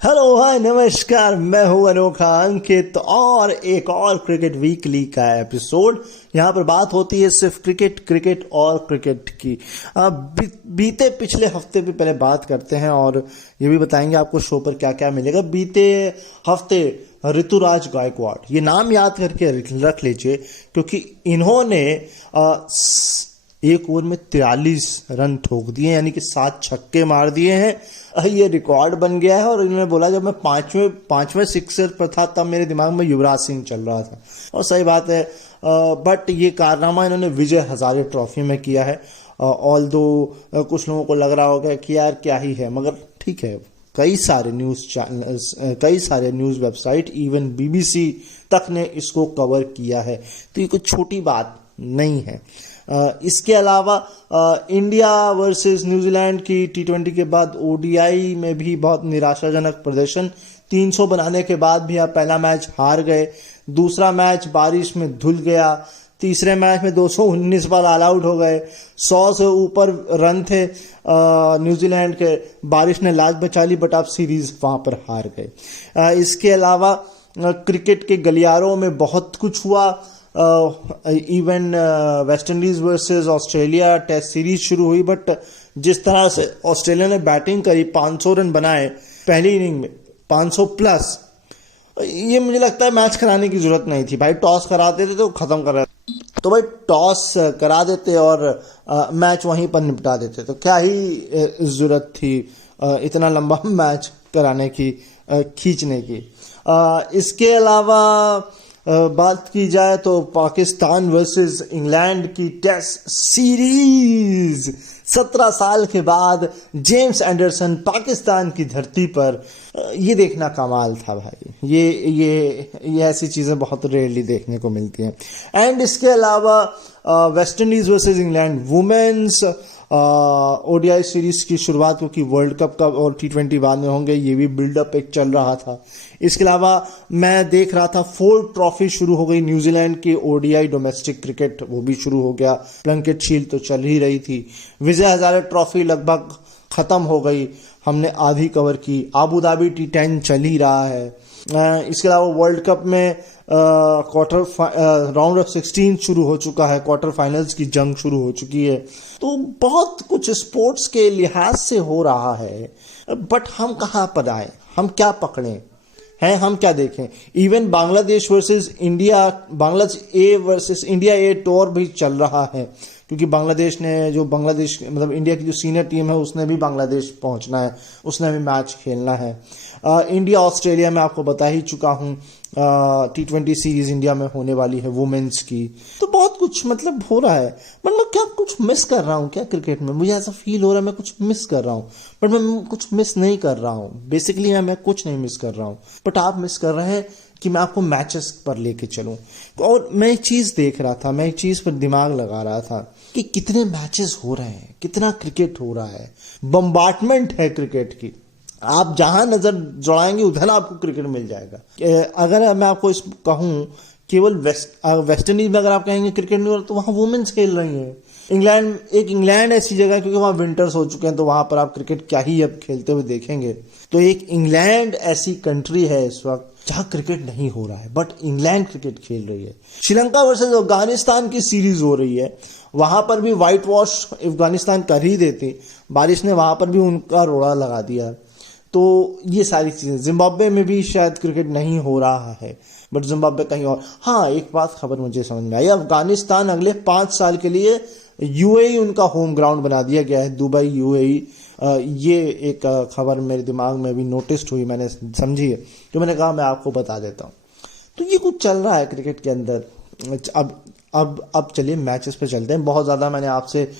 Hello hi नमस्कार, मैं हूं अनोखा अंकित और एक और क्रिकेट वीकली का एपिसोड। यहाँ पर बात होती है सिर्फ क्रिकेट और क्रिकेट की। बीते पिछले हफ्ते पे पहले बात करते हैं और ये भी बताएंगे आपको शो पर क्या क्या मिलेगा। बीते हफ्ते ऋतुराज गायकवाड़, ये नाम याद करके रख लीजिए क्योंकि इन्होंने एक ओवर में 43 रन ठोक दिए, यानी कि 7 छक्के मार दिए हैं। ये रिकॉर्ड बन गया है और इन्होंने बोला जब मैं पांचवें सिक्सर पर था तब मेरे दिमाग में युवराज सिंह चल रहा था। और सही बात है, बट ये कारनामा इन्होंने विजय हजारे ट्रॉफी में किया है। ऑल दो कुछ लोगों को लग रहा होगा कि यार क्या ही है, मगर ठीक है, कई सारे न्यूज़ वेबसाइट, इवन बीबीसी तक ने इसको कवर किया है, तो ये कोई छोटी बात नहीं है। इसके अलावा इंडिया वर्सेस न्यूजीलैंड की T20 के बाद ओडीआई में भी बहुत निराशाजनक प्रदर्शन। 300 बनाने के बाद भी आप पहला मैच हार गए, दूसरा मैच बारिश में धुल गया, तीसरे मैच में 219 बार ऑल आउट हो गए, 100 से ऊपर रन थे न्यूजीलैंड के, बारिश ने लाज बचा ली, बट आप सीरीज वहां पर हार गए। इसके अलावा क्रिकेट के गलियारों में बहुत कुछ हुआ। Even West Indies versus Australia test series शुरू हुई, बट जिस तरह से ऑस्ट्रेलिया ने बैटिंग करी, 500 रन बनाए पहली इनिंग में, 500 प्लस, ये मुझे लगता है मैच कराने की जरूरत नहीं थी भाई। टॉस करा देते तो खत्म कर रहे, तो भाई टॉस करा देते और मैच वहीं पर निपटा देते, तो क्या ही जरूरत थी इतना लंबा मैच कराने की, खींचने की। इसके अलावा बात की जाए तो पाकिस्तान वर्सेस इंग्लैंड की टेस्ट सीरीज, 17 साल के बाद जेम्स एंडरसन पाकिस्तान की धरती पर, ये देखना कमाल था भाई। ये ऐसी चीजें बहुत रेयरली देखने को मिलती हैं। एंड इसके अलावा West Indies versus England women's ODI series की शुरुआत, क्योंकि वर्ल्ड कप का और T20 बाद में होंगे, ये भी बिल्डअप एक चल रहा था। इसके अलावा मैं देख रहा था फोर्ड ट्रॉफी शुरू हो गई न्यूजीलैंड की, ओडीआई डोमेस्टिक क्रिकेट वो भी शुरू हो गया, प्लंकेट शील्ड तो चल ही रही थी, विजय हजारे ट्रॉफी लगभग खत्म हो गई, हमने आधी कवर की, आबू धाबी T10 चल ही रहा है। इसके अलावा वर्ल्ड कप में राउंड ऑफ 16 शुरू हो चुका है, क्वार्टर फाइनल्स की जंग शुरू हो चुकी है, तो बहुत कुछ स्पोर्ट्स के लिहाज से हो रहा है। बट हम कहाँ पर आए, हम क्या पकड़े हैं, हम क्या देखें। Even Bangladesh versus India, Bangladesh A versus India A tour भी चल रहा है, क्योंकि बांग्लादेश मतलब इंडिया की जो सीनियर टीम है उसने भी बांग्लादेश पहुंचना है, उसने भी मैच खेलना है। इंडिया ऑस्ट्रेलिया में आपको बता ही चुका हूं, T20 सीरीज इंडिया में होने वाली है वुमेन्स की, तो बहुत कुछ मतलब हो रहा है। बट मैं क्या कुछ मिस कर रहा हूँ क्या क्रिकेट में? मुझे ऐसा फील हो रहा है मैं कुछ मिस कर रहा हूँ, बट मैं कुछ मिस नहीं कर रहा हूँ। बेसिकली मैं कुछ नहीं मिस कर रहा हूँ, बट आप मिस कर रहे हैं कि मैं आपको मैचेस पर लेके चलूं। और मैं एक चीज देख रहा था, मैं एक चीज पर दिमाग लगा रहा था कि कितने मैचेस हो रहे हैं, कितना क्रिकेट हो रहा है, बम्बार्टमेंट है क्रिकेट की। आप जहां नजर जुड़ाएंगे उधर आपको क्रिकेट मिल जाएगा। अगर मैं आपको इस कहूं, केवल वेस्ट इंडीज में अगर आप कहेंगे क्रिकेट नहीं हो रहा, तो वहां वुमेन्स खेल रही हैं। इंग्लैंड ऐसी जगह है क्योंकि वहां विंटर्स हो चुके हैं, तो वहां पर आप क्रिकेट क्या ही अब खेलते हुए देखेंगे। तो एक इंग्लैंड ऐसी कंट्री है इस वक्त जहां क्रिकेट नहीं हो रहा है, बट इंग्लैंड क्रिकेट खेल रही है। श्रीलंका वर्सेस अफगानिस्तान की सीरीज हो रही है, वहां पर भी व्हाइट वॉश अफगानिस्तान कर ही देती, बारिश ने वहां पर भी उनका रोड़ा लगा दिया। तो ये सारी चीजें, जिम्बाब्वे में भी शायद क्रिकेट नहीं हो रहा है, बट जिम्बाब्वे कहीं और। हाँ, एक बात खबर मुझे समझ में आई, अफगानिस्तान अगले 5 साल के लिए यूएई उनका होम ग्राउंड बना दिया गया है, दुबई यूएई। ये एक खबर मेरे दिमाग में भी नोटिस हुई, मैंने समझी है, तो मैंने कहा मैं आपको बता देता हूँ। तो ये कुछ चल रहा है क्रिकेट के अंदर। अब चलिए मैचेस पे चलते हैं। बहुत ज़्यादा मैंने आपसे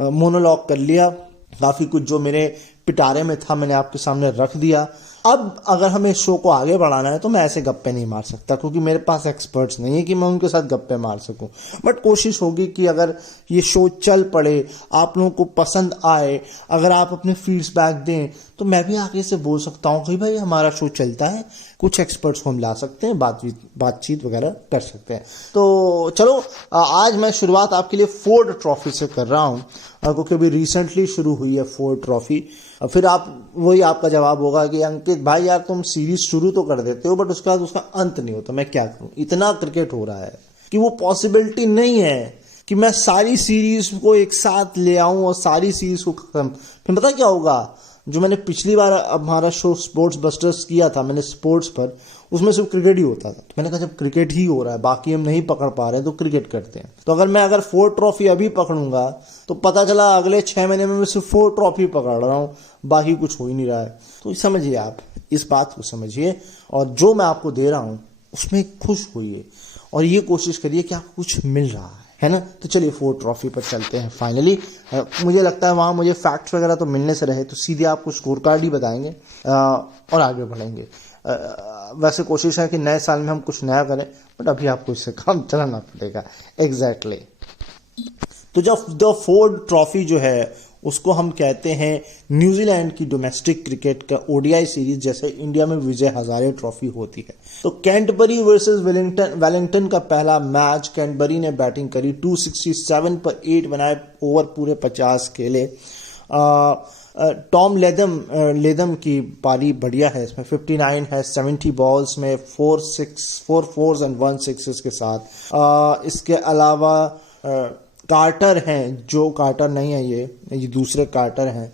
मोनोलॉग कर लिया, काफ़ी कुछ जो मेरे पिटारे में था मैंने आपके सामने रख दिया। अब अगर हमें शो को आगे बढ़ाना है तो मैं ऐसे गप्पे नहीं मार सकता, क्योंकि मेरे पास एक्सपर्ट्स नहीं है कि मैं उनके साथ गप्पे मार सकूं। बट कोशिश होगी कि अगर ये शो चल पड़े, आप लोगों को पसंद आए, अगर आप अपने फीडबैक दें, तो मैं भी आगे से बोल सकता हूँ कि भाई हमारा शो चलता है, कुछ एक्सपर्ट्स को हम ला सकते हैं, बातचीत वगैरह कर सकते हैं। तो चलो आज मैं शुरुआत आपके लिए फोर्ड ट्रॉफी से कर रहा हूँ, क्योंकि अभी रिसेंटली शुरू हुई है फोर्ड ट्रॉफी। फिर आपका जवाब होगा कि अंकित भाई यार तुम सीरीज शुरू तो कर देते हो बट उसके बाद उसका अंत नहीं होता, मैं क्या करूँ, इतना क्रिकेट हो रहा है कि वो पॉसिबिलिटी नहीं है कि मैं सारी सीरीज को एक साथ ले आऊं और सारी सीरीज को खत्म। फिर पता क्या होगा, जो मैंने पिछली बार हमारा शो स्पोर्ट्स बस्टर्स किया था मैंने स्पोर्ट्स पर, उसमें सिर्फ क्रिकेट ही होता था। तो मैंने कहा जब क्रिकेट ही हो रहा है, बाकी हम नहीं पकड़ पा रहे हैं, तो क्रिकेट करते हैं। तो अगर फोर्ड ट्रॉफी अभी पकड़ूंगा तो पता चला अगले 6 महीने में मैं सिर्फ फोर्ड ट्रॉफी पकड़ रहा हूँ, बाकी कुछ हो ही नहीं रहा है। तो समझिए, आप इस बात को समझिए और जो मैं आपको दे रहा हूँ उसमें खुश होइए और ये कोशिश करिए कि आपको कुछ मिल रहा है ना। तो चलिए फोर्ड ट्रॉफी पर चलते हैं। फाइनली मुझे लगता है वहाँ मुझे फैक्ट्स वगैरह तो मिलने से रहे, तो सीधे आपको स्कोर कार्ड ही बताएंगे और आगे बढ़ेंगे। वैसे कोशिश है कि नए साल में हम कुछ नया करें, बट अभी आपको इससे काम चलाना पड़ेगा। एग्जैक्टली। तो जब द फोर्ड ट्रॉफी जो है उसको हम कहते हैं न्यूजीलैंड की डोमेस्टिक क्रिकेट का ओडीआई सीरीज, जैसे इंडिया में विजय हजारे ट्रॉफी होती है। तो कैंटबरी वर्सेस वेलिंगटन का पहला मैच, कैंटबरी ने बैटिंग करी, 267 पर 8 बनाए ओवर, पूरे 50 खेले। टॉम लेदम की पारी बढ़िया है, इसमें 59 है, 70 बॉल्स में 4 4s एंड 1 6 के साथ। इसके अलावा कार्टर हैं, जो कार्टर नहीं है ये दूसरे कार्टर हैं।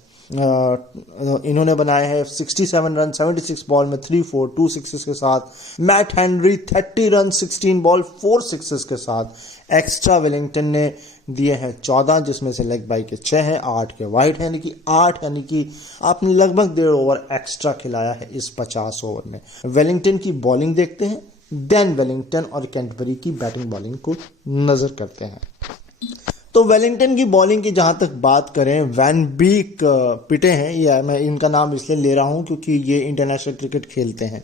इन्होंने बनाए हैं 67 रन 76 बॉल में 3 4 2 6 के साथ। मैट हेनरी 30 रन 16 बॉल 4 6 के साथ। एक्स्ट्रा वेलिंगटन ने दिए हैं 14, जिसमें से लेग बाई के 6 हैं, 8 के वाइड हैं, यानी कि आपने लगभग 1.5 ओवर एक्स्ट्रा खिलाया है इस 50 ओवर में। वेलिंगटन की बॉलिंग देखते हैं, देन वेलिंगटन और कैंटबरी की बैटिंग बॉलिंग को नजर करते हैं। तो वेलिंगटन की बॉलिंग की जहां तक बात करें, वैन बीक पिटे हैं, या मैं इनका नाम इसलिए ले रहा हूं क्योंकि ये इंटरनेशनल क्रिकेट खेलते हैं।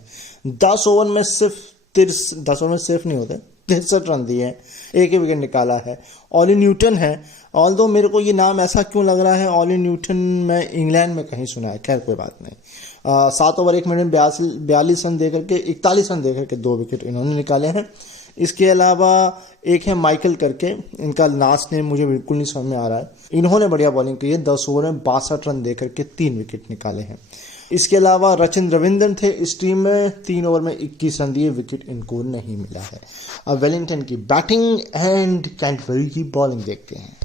10 ओवर में सिर्फ नहीं होते, 63 रन दिए हैं, एक ही विकेट निकाला है। ऑली न्यूटन है, ऑल्दो मेरे को ये नाम ऐसा क्यों लग रहा है, ऑली न्यूटन मैं इंग्लैंड में कहीं सुना है, खैर कोई बात नहीं। 7 ओवर 1 मिनट 42 रन देकर के 41 रन देकर के 2 विकेट इन्होंने निकाले हैं। इसके अलावा एक है माइकल करके, इनका लास्ट नेम मुझे बिल्कुल नहीं समझ में आ रहा है, इन्होंने बढ़िया बॉलिंग की है, 10 ओवर में 62 रन देकर के 3 विकेट निकाले हैं। इसके अलावा रचिन रविंद्रन थे इस टीम में, 3 ओवर में 21 रन दिए, विकेट इनको नहीं मिला है। अब वेलिंगटन की बैटिंग एंड कैंटबरी की बॉलिंग देखते हैं।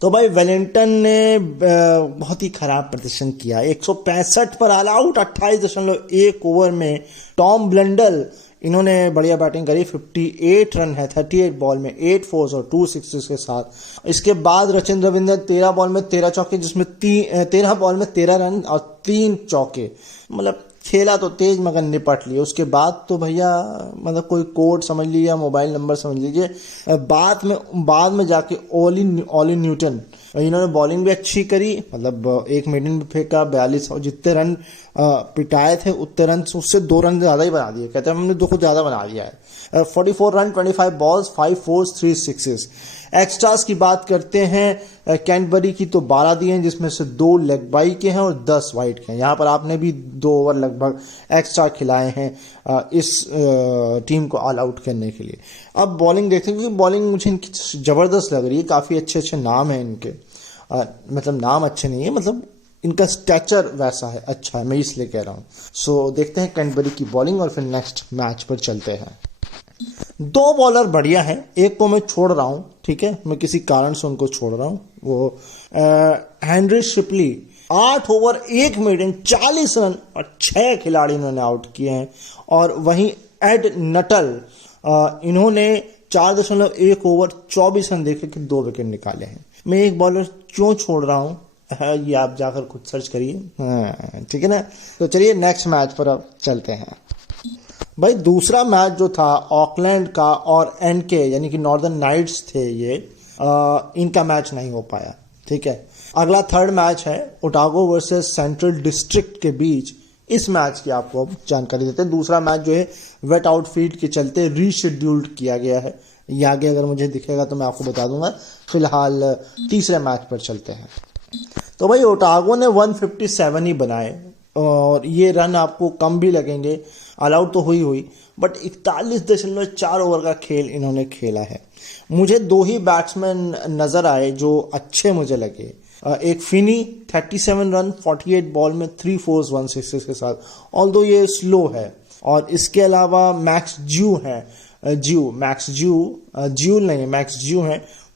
तो भाई वेलिंगटन ने बहुत ही खराब प्रदर्शन किया, 165 पर ऑल आउट, 28.1 ओवर में। टॉम ब्लंडल, इन्होंने बढ़िया बैटिंग करी, 58 रन है, 38 बॉल में 8 4s और 2 6 के साथ। इसके बाद रचिन रविंद्र 13 बॉल में 13 चौके, जिसमें 13 बॉल में 13 रन और 3 चौके, मतलब खेला तो तेज मगर निपट लिए। उसके बाद तो भैया मतलब कोई कोड समझ लीजिए या मोबाइल नंबर समझ लीजिए, बाद में जाके ऑली न्यूटन, इन्होंने बॉलिंग भी अच्छी करी, मतलब एक मिनट में फेंका 42, और जितने रन पिटाए थे उतने रन उससे 2 रन ज्यादा ही बना दिए, कहते हैं हमने 2 खुद ज्यादा बना दिया है। 44 run 25 balls 5 4s 3 6s। Extras की बात करते हैं, कैंटबरी की तो 12 दिए हैं, जिसमें से 2 लेग बाई के हैं और 10 वाइड के हैं। यहाँ पर आपने भी 2 ओवर लगभग एक्स्ट्रा खिलाए हैं इस टीम को ऑल आउट करने के लिए। अब बॉलिंग देखते हैं, क्योंकि बॉलिंग मुझे इनकी जबरदस्त लग रही है, काफी अच्छे नाम है इनके, मतलब नाम अच्छे नहीं है, मतलब इनका स्टैचर वैसा है, अच्छा है, मैं इसलिए कह रहा हूँ। सो देखते हैं कैंटबरी की बॉलिंग और फिर नेक्स्ट मैच पर चलते हैं। 2 बॉलर बढ़िया है, एक को मैं छोड़ रहा हूं, ठीक है, मैं किसी कारण से उनको छोड़ रहा हूं, वो Henry Shipley, 8 over 1 minute 40 run और 6 खिलाड़ी इन्होंने आउट किए हैं। और वहीं एड नटल, इन्होंने 4.1 ओवर 24 रन देकर के 2 विकेट निकाले हैं। मैं एक बॉलर क्यों छोड़ रहा हूं ये आप जाकर खुद सर्च करिए, ठीक है ना। तो चलिए नेक्स्ट मैच पर अब चलते हैं। भाई दूसरा मैच जो था ऑकलैंड का और एनके यानी कि नॉर्दर्न नाइट्स थे, ये इनका मैच नहीं हो पाया, ठीक है। अगला थर्ड मैच है ओटागो वर्सेस सेंट्रल डिस्ट्रिक्ट के बीच। इस मैच की आपको अब जानकारी देते हैं। दूसरा मैच जो है वेट आउटफील्ड के चलते रीशेड्यूल्ड किया गया है, ये आगे अगर मुझे दिखेगा तो मैं आपको बता दूंगा। फिलहाल तीसरे मैच पर चलते हैं। तो भाई ओटागो ने 157 ही बनाए और ये रन आपको कम भी लगेंगे, ऑल आउट तो हुई बट 41.4 ओवर का खेल इन्होंने खेला है। मुझे दो ही बैट्समैन नजर आए जो अच्छे मुझे लगे। एक फिनी 37 रन 48 बॉल में 3 4s 1 6 के साथ, ऑल्दो ये स्लो है। और इसके अलावा मैक्स ज्यू है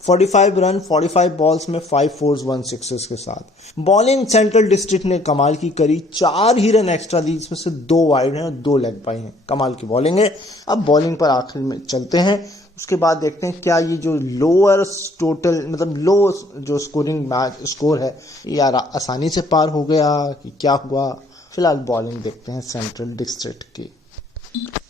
45 रन 45 बॉल्स में 5 4s 1 6 के साथ। बॉलिंग सेंट्रल डिस्ट्रिक्ट ने कमाल की करी, 4 ही रन एक्स्ट्रा दी, इसमें से 2 वाइड हैं और 2 लेग बाई हैं। कमाल की बॉलिंग है। अब बॉलिंग पर आखिर में चलते हैं, उसके बाद देखते हैं क्या ये जो लोअर टोटल मतलब लो जो स्कोरिंग मैच स्कोर है यार आसानी से पार हो गया कि क्या हुआ। फिलहाल बॉलिंग देखते हैं सेंट्रल डिस्ट्रिक्ट की।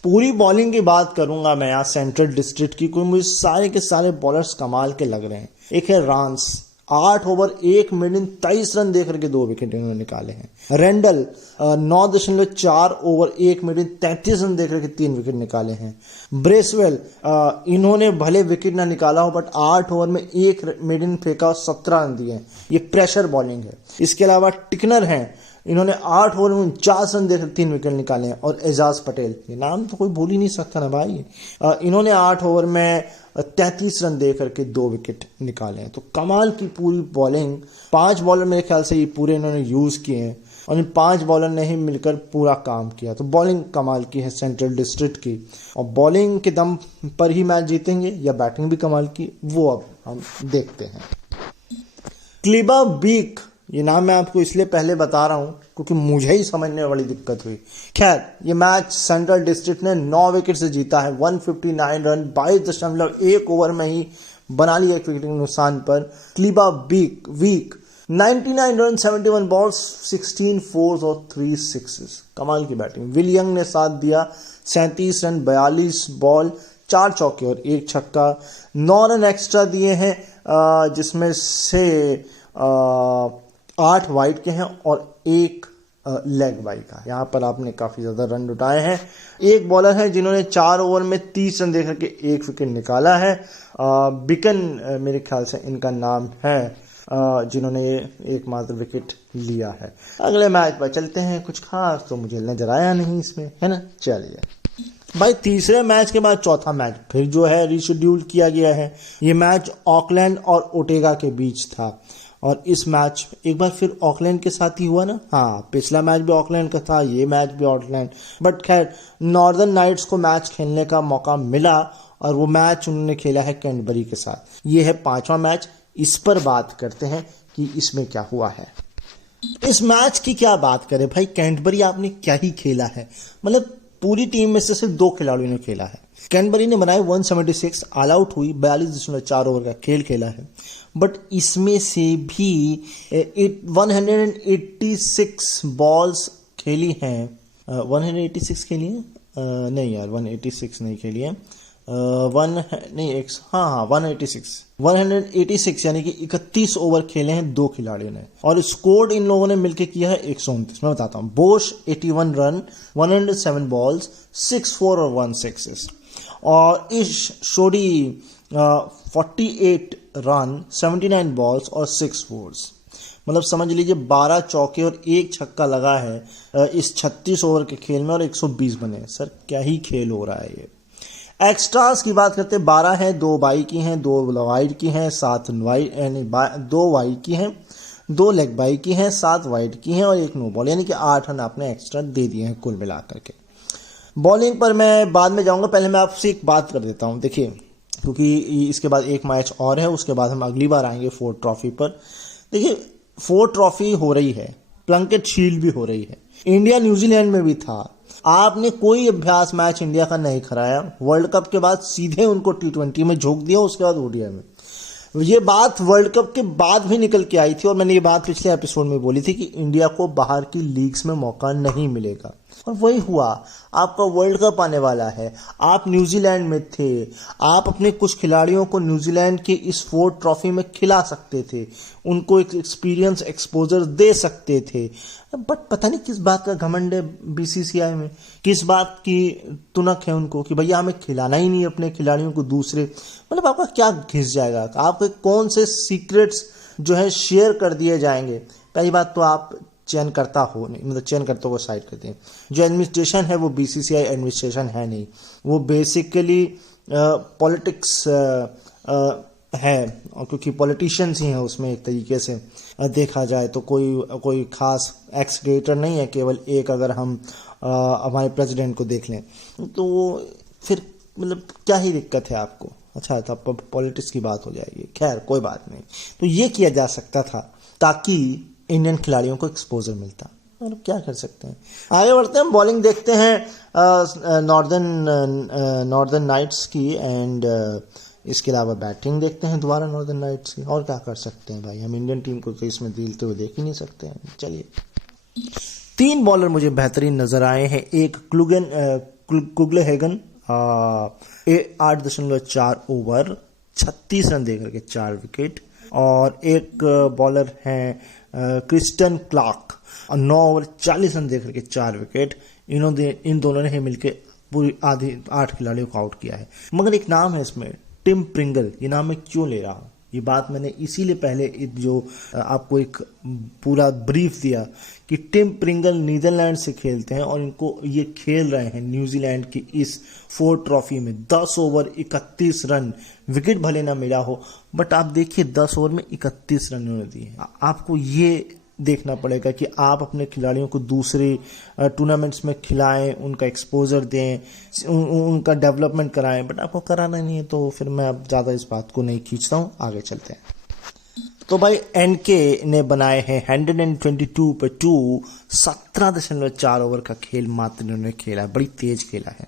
पूरी बॉलिंग की बात करूंगा मैं यहाँ सेंट्रल डिस्ट्रिक्ट की, कोई मुझे सारे के सारे बॉलर्स कमाल के लग रहे हैं। एक है रांस, 8 ओवर 1 मिनट 23 रन देकर के 2 विकेट इन्होंने निकाले हैं। रेंडल 9.4 ओवर 1 मिनट 33 रन देकर के 3 विकेट निकाले हैं। ब्रेसवेल इन्होंने भले विकेट ना निकाला हो बट 8 ओवर में 1 मिनट फेंका और 17 रन दिए हैं। ये प्रेशर बॉलिंग है। इसके अलावा टिकनर हैं, इन्होंने 8 ओवर में 49 रन देकर 3 विकेट निकाले हैं। और एजाज पटेल, ये नाम तो कोई भूल ही नहीं सकता ना भाई, इन्होंने 8 ओवर में 33 रन देकर के 2 विकेट निकाले हैं। तो कमाल की पूरी बॉलिंग, 5 बॉलर मेरे ख्याल से ये पूरे इन्होंने यूज किए हैं और इन 5 बॉलर ने ही मिलकर पूरा काम किया। तो बॉलिंग कमाल की है सेंट्रल डिस्ट्रिक्ट की, और बॉलिंग के दम पर ही मैच जीतेंगे या बैटिंग भी कमाल की, वो अब हम देखते हैं। क्लीबा बीक, ये नाम मैं आपको इसलिए पहले बता रहा हूं क्योंकि मुझे ही समझने में बड़ी दिक्कत हुई। खैर, ये मैच सेंट्रल डिस्ट्रिक्ट ने 9 विकेट से जीता है। 159 रन 22.1 ओवर में ही बना लिया एक विकेट के नुकसान पर। क्लीबा वीक 99 रन 71 बॉल्स 16 4s और 3 6s। कमाल की बैटिंग। विल यंग ने साथ दिया, 37 रन 42 बॉल 4 चौके और 1 छक्का। 9 रन एक्स्ट्रा दिए हैं जिसमें से 8 वाइड के हैं और 1 लेग बाई का। यहाँ पर आपने काफी ज्यादा रन उठाए हैं। एक बॉलर है जिन्होंने 4 ओवर में 30 रन देकर के 1 विकेट निकाला है। बिकन मेरे ख्याल से इनका नाम है, जिन्होंने एकमात्र विकेट लिया है। अगले मैच पर चलते हैं। कुछ खास तो मुझे नजर आया नहीं इसमें, है ना। चलिए भाई, तीसरे मैच के बाद चौथा मैच फिर जो है रिशेड्यूल किया गया है। ये मैच ऑकलैंड और ओटेगा के बीच था और इस मैच एक बार फिर ऑकलैंड के साथ ही हुआ ना। हाँ, पिछला मैच भी ऑकलैंड का था, ये मैच भी ऑकलैंड। बट खैर, नॉर्दर्न नाइट्स को मैच खेलने का मौका मिला और वो मैच उन्होंने खेला है कैंटबरी के साथ। ये है 5वां मैच। इस पर बात करते हैं कि इसमें क्या हुआ है। इस मैच की क्या बात करें भाई, कैंटबरी आपने क्या ही खेला है। मतलब पूरी टीम में से सिर्फ 2 खिलाड़ियों ने खेला है। कैंटबरी ने बनाए 176, ऑल आउट हुई, 42.4 ओवर का खेल खेला है। बट इसमें से भी 186 बॉल्स खेली हैं। 186 खेली है? नहीं यार, 186 नहीं खेली है। 186 यानी कि 31 ओवर खेले हैं 2 खिलाड़ियों ने। और स्कोर इन लोगों ने मिलकर किया है 129। मैं बताता हूं। बोश 81 रन 107 बॉल्स 6 4 और 1 6। और इश शोडी 48 रन 79 बॉल्स और 6 4। मतलब समझ लीजिए 12 चौके और 1 छक्का लगा है इस 36 ओवर के खेल में और 120 बने। सर क्या ही खेल हो रहा है ये। एक्स्ट्रास की बात करते हैं, 12 है, 2 बाई की हैं, 2 वाइड की हैं, 7 वाइड यानी 2 वाइड की हैं, 2 लेग बाई की हैं, 7 वाइड की हैं और 1 नो बॉल, यानी कि 8 रन आपने एक्स्ट्रा दे दिए हैं कुल मिलाकर के। बॉलिंग पर मैं बाद में जाऊंगा, पहले मैं आपसे एक बात कर देता हूं। देखिए, क्योंकि इसके बाद एक मैच और है, उसके बाद हम अगली बार आएंगे फोर्ड ट्रॉफी पर। देखिए, फोर्ड ट्रॉफी हो रही है, प्लंकेट शील्ड भी हो रही है, इंडिया न्यूजीलैंड में भी था। आपने कोई अभ्यास मैच इंडिया का नहीं कराया। वर्ल्ड कप के बाद सीधे उनको T20 में झोंक दिया, उसके बाद ओडीआई में। ये बात वर्ल्ड कप के बाद भी निकल के आई थी और मैंने ये बात पिछले एपिसोड में बोली थी कि इंडिया को बाहर की लीग्स में मौका नहीं मिलेगा, और वही हुआ। आपका वर्ल्ड कप आने वाला है, आप न्यूजीलैंड में थे, आप अपने कुछ खिलाड़ियों को न्यूजीलैंड के इस फोर्ड ट्रॉफी में खिला सकते थे, उनको एक एक्सपीरियंस एक्सपोजर दे सकते थे। बट पता नहीं किस बात का घमंड है बीसीसीआई में, किस बात की तुनक है उनको कि भैया हमें खिलाना ही नहीं अपने खिलाड़ियों को दूसरे। मतलब आपका क्या घिस जाएगा, आपके कौन से सीक्रेट्स जो है शेयर कर दिए जाएंगे पहली बात तो आप चयनकर्ता हो नहीं, मतलब चयनकर्ता को साइड करते हैं। जो एडमिनिस्ट्रेशन है वो बीसीसीआई एडमिनिस्ट्रेशन है नहीं, वो बेसिकली पॉलिटिक्स है, और क्योंकि पॉलिटिशियंस ही हैं उसमें एक तरीके से देखा जाए तो कोई खास एक्स क्रिएटर नहीं है, केवल एक अगर हम हमारे प्रेसिडेंट को देख लें तो फिर मतलब क्या ही दिक्कत है आपको। अच्छा तो अब पॉलिटिक्स की बात हो जाएगी, खैर कोई बात नहीं। तो ये किया जा सकता था ताकि इंडियन खिलाड़ियों को एक्सपोजर मिलता, और क्या कर सकते हैं। आगे बढ़ते हैं, बॉलिंग देखते हैं नॉर्दर्न नाइट्स की, एंड इसके अलावा बैटिंग देखते हैं दोबारा नॉर्दर्न नाइट्स की। और क्या कर सकते हैं भाई, हम इंडियन टीम को तो इसमें दिलते हुए देख ही नहीं सकते हैं। चलिए, 3 बॉलर मुझे बेहतरीन नजर आए हैं। एक कुगलेहेगन 8.4 ओवर 36 रन देकर के 4 विकेट, और एक बॉलर हैं क्रिस्टन क्लार्क 9 ओवर 40 रन देकर के 4 विकेट। इन दोनों ने मिलकर पूरी आधी 8 खिलाड़ियों को आउट किया है। मगर एक नाम है इसमें, टिम प्रिंगल। ये नाम मैं क्यों ले रहा हूँ, ये बात मैंने इसीलिए पहले जो आपको एक पूरा ब्रीफ दिया कि टिम प्रिंगल नीदरलैंड से खेलते हैं और इनको ये खेल रहे हैं न्यूजीलैंड की इस फोर्ड ट्रॉफी में। 10 ओवर 31 रन, विकेट भले ना मिला हो बट आप देखिए 10 ओवर में 31 रन उन्होंने दिए। आपको ये देखना पड़ेगा कि आप अपने खिलाड़ियों को दूसरे टूर्नामेंट्स में खिलाएं, उनका एक्सपोजर दें, उनका डेवलपमेंट कराएं, बट आपको कराना नहीं है तो फिर मैं अब ज़्यादा इस बात को नहीं खींचता हूँ, आगे चलते हैं। तो भाई एनके ने बनाए हैं 122 पे 2, 17.4 ओवर का खेल मात्र इन्होंने खेला है, बड़ी तेज खेला है।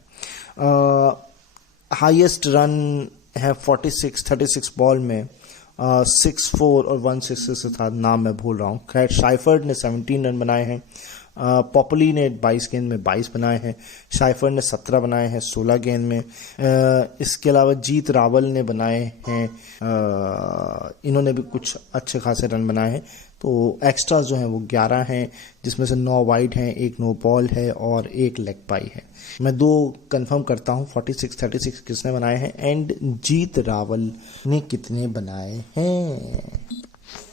हाईएस्ट रन है 36 बॉल में 6-4 और 166 के साथ, नाम मैं भूल रहा हूँ। खैर शाइफर्ड ने 17 रन बनाए हैं, पॉपली ने 22 गेंद में 22 बनाए हैं, शाइफर्ड ने 17 बनाए हैं 16 गेंद में। इसके अलावा जीत रावल ने बनाए हैं, इन्होंने भी कुछ अच्छे खासे रन बनाए हैं। तो एक्स्ट्रा जो हैं वो 11 हैं, जिसमें से 9 वाइड हैं, 1 नो बॉल है और 1 लेग पाई है। मैं 2 कंफर्म करता हूँ, 36 किसने बनाए हैं एंड जीत रावल ने कितने बनाए हैं।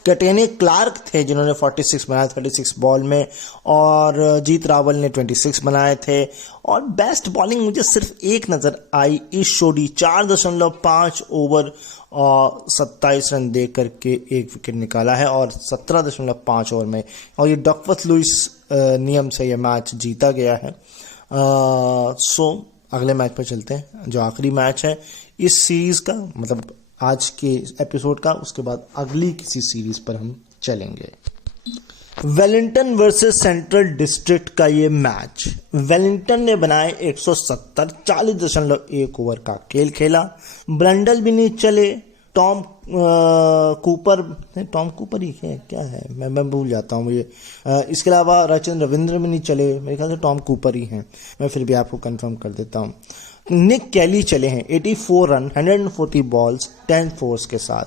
कैटेने क्लार्क थे जिन्होंने 46 बनाए 36 बॉल में, और जीत रावल ने 26 बनाए थे। और बेस्ट बॉलिंग मुझे सिर्फ एक नजर आई, ईश शोडी 4.5 ओवर और 27 रन दे करके 1 विकेट निकाला है, और 17.5 ओवर में, और ये डकवर्थ लुइस नियम से ये मैच जीता गया है। सो अगले मैच पर चलते हैं, जो आखिरी मैच है इस सीरीज का, मतलब आज के एपिसोड का। उसके बाद अगली किसी सीरीज पर हम चलेंगे। वेलिंगटन वर्सेस सेंट्रल डिस्ट्रिक्ट का ये मैच, वेलिंगटन ने बनाए 170, 40.1 ओवर का खेल खेला। ब्रंडल भी नहीं चले, टॉम कूपर ही है, क्या है मैं भूल जाता हूँ ये। इसके अलावा राजेंद्र रविंद्र भी नहीं चले, मेरे ख्याल से टॉम कूपर ही हैं, मैं फिर भी आपको कंफर्म कर देता हूँ। निक कैली चले हैं 84 रन 140 बॉल्स 10 फोर्स के साथ।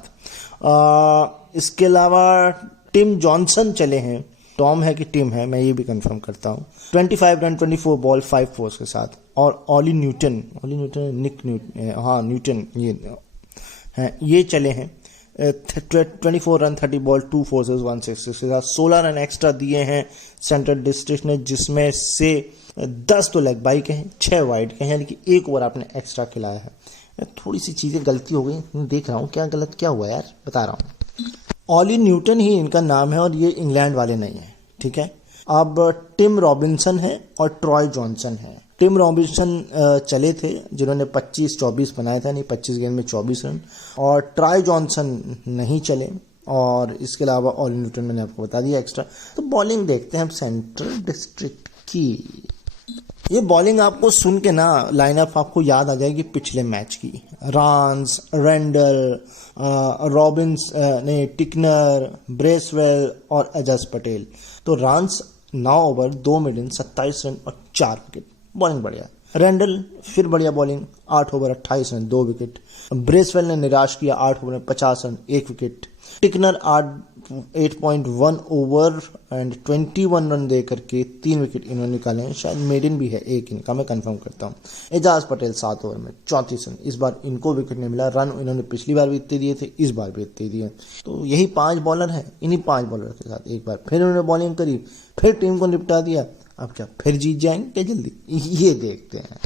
इसके अलावा टिम जॉनसन चले हैं, टॉम है कि टिम है मैं ये भी कंफर्म करता हूँ, 25 रन 24 बॉल 5 फोर्स के साथ। और ऑली न्यूटन न्यूटन ये चले हैं 24 रन 30 बॉल 2 फोर्सेस 166 के साथ। 16 रन एक्स्ट्रा दिए हैं सेंट्रल डिस्ट्रिक्ट ने, जिसमें से 10 तो लेग बाई के हैं, 6 वाइड के हैं, यानी कि 1 ओवर आपने एक्स्ट्रा खिलाया है। थोड़ी सी चीजें गलती हो गई, देख रहा हूँ क्या गलत क्या हुआ यार, बता रहा हूँ। ऑली न्यूटन ही इनका नाम है और ये इंग्लैंड वाले नहीं है, ठीक है। अब टिम रॉबिन्सन है और ट्रॉय जॉनसन है। टिम रॉबिन्सन चले थे जिन्होंने 25-24 बनाया था, नहीं 25 गेंद में 24 रन, और ट्रॉय जॉनसन नहीं चले, और इसके अलावा ऑली न्यूटन मैंने आपको बता दिया एक्स्ट्रा। तो बॉलिंग देखते हैं हम सेंट्रल डिस्ट्रिक्ट की। ये बॉलिंग आपको सुन के ना लाइनअप आपको याद आ जाएगी पिछले मैच की। रांस, रेंडल, रॉबिन्स ने टिकनर, ब्रेसवेल और अजस पटेल। तो रांस 9 ओवर 2 मिनट 27 रन और 4 विकेट, बॉलिंग बढ़िया। रेंडल फिर बढ़िया bowling, 8 over 28 run 2 wicket. Bracewell ने निराश किया, 8 ओवर में 50 run 1 wicket. Tickner 8.1 over and 21 run दे करके 3 विकेट इन्होंने निकाले हैं। शायद मेडन भी है एक इनका, मैं कंफर्म करता हूँ। एजाज पटेल 7 ओवर में 34 रन, इस बार इनको विकेट नहीं मिला। रन इन्होंने पिछली बार भी इतने दिए थे, इस बार भी इतने दिए। तो यही 5 बॉलर हैं, इन्हीं 5 बॉलर के साथ एक बार फिर उन्होंने बॉलिंग करी, फिर टीम को निपटा दिया। अब क्या फिर जीत जाएंगे क्या जल्दी, ये देखते हैं।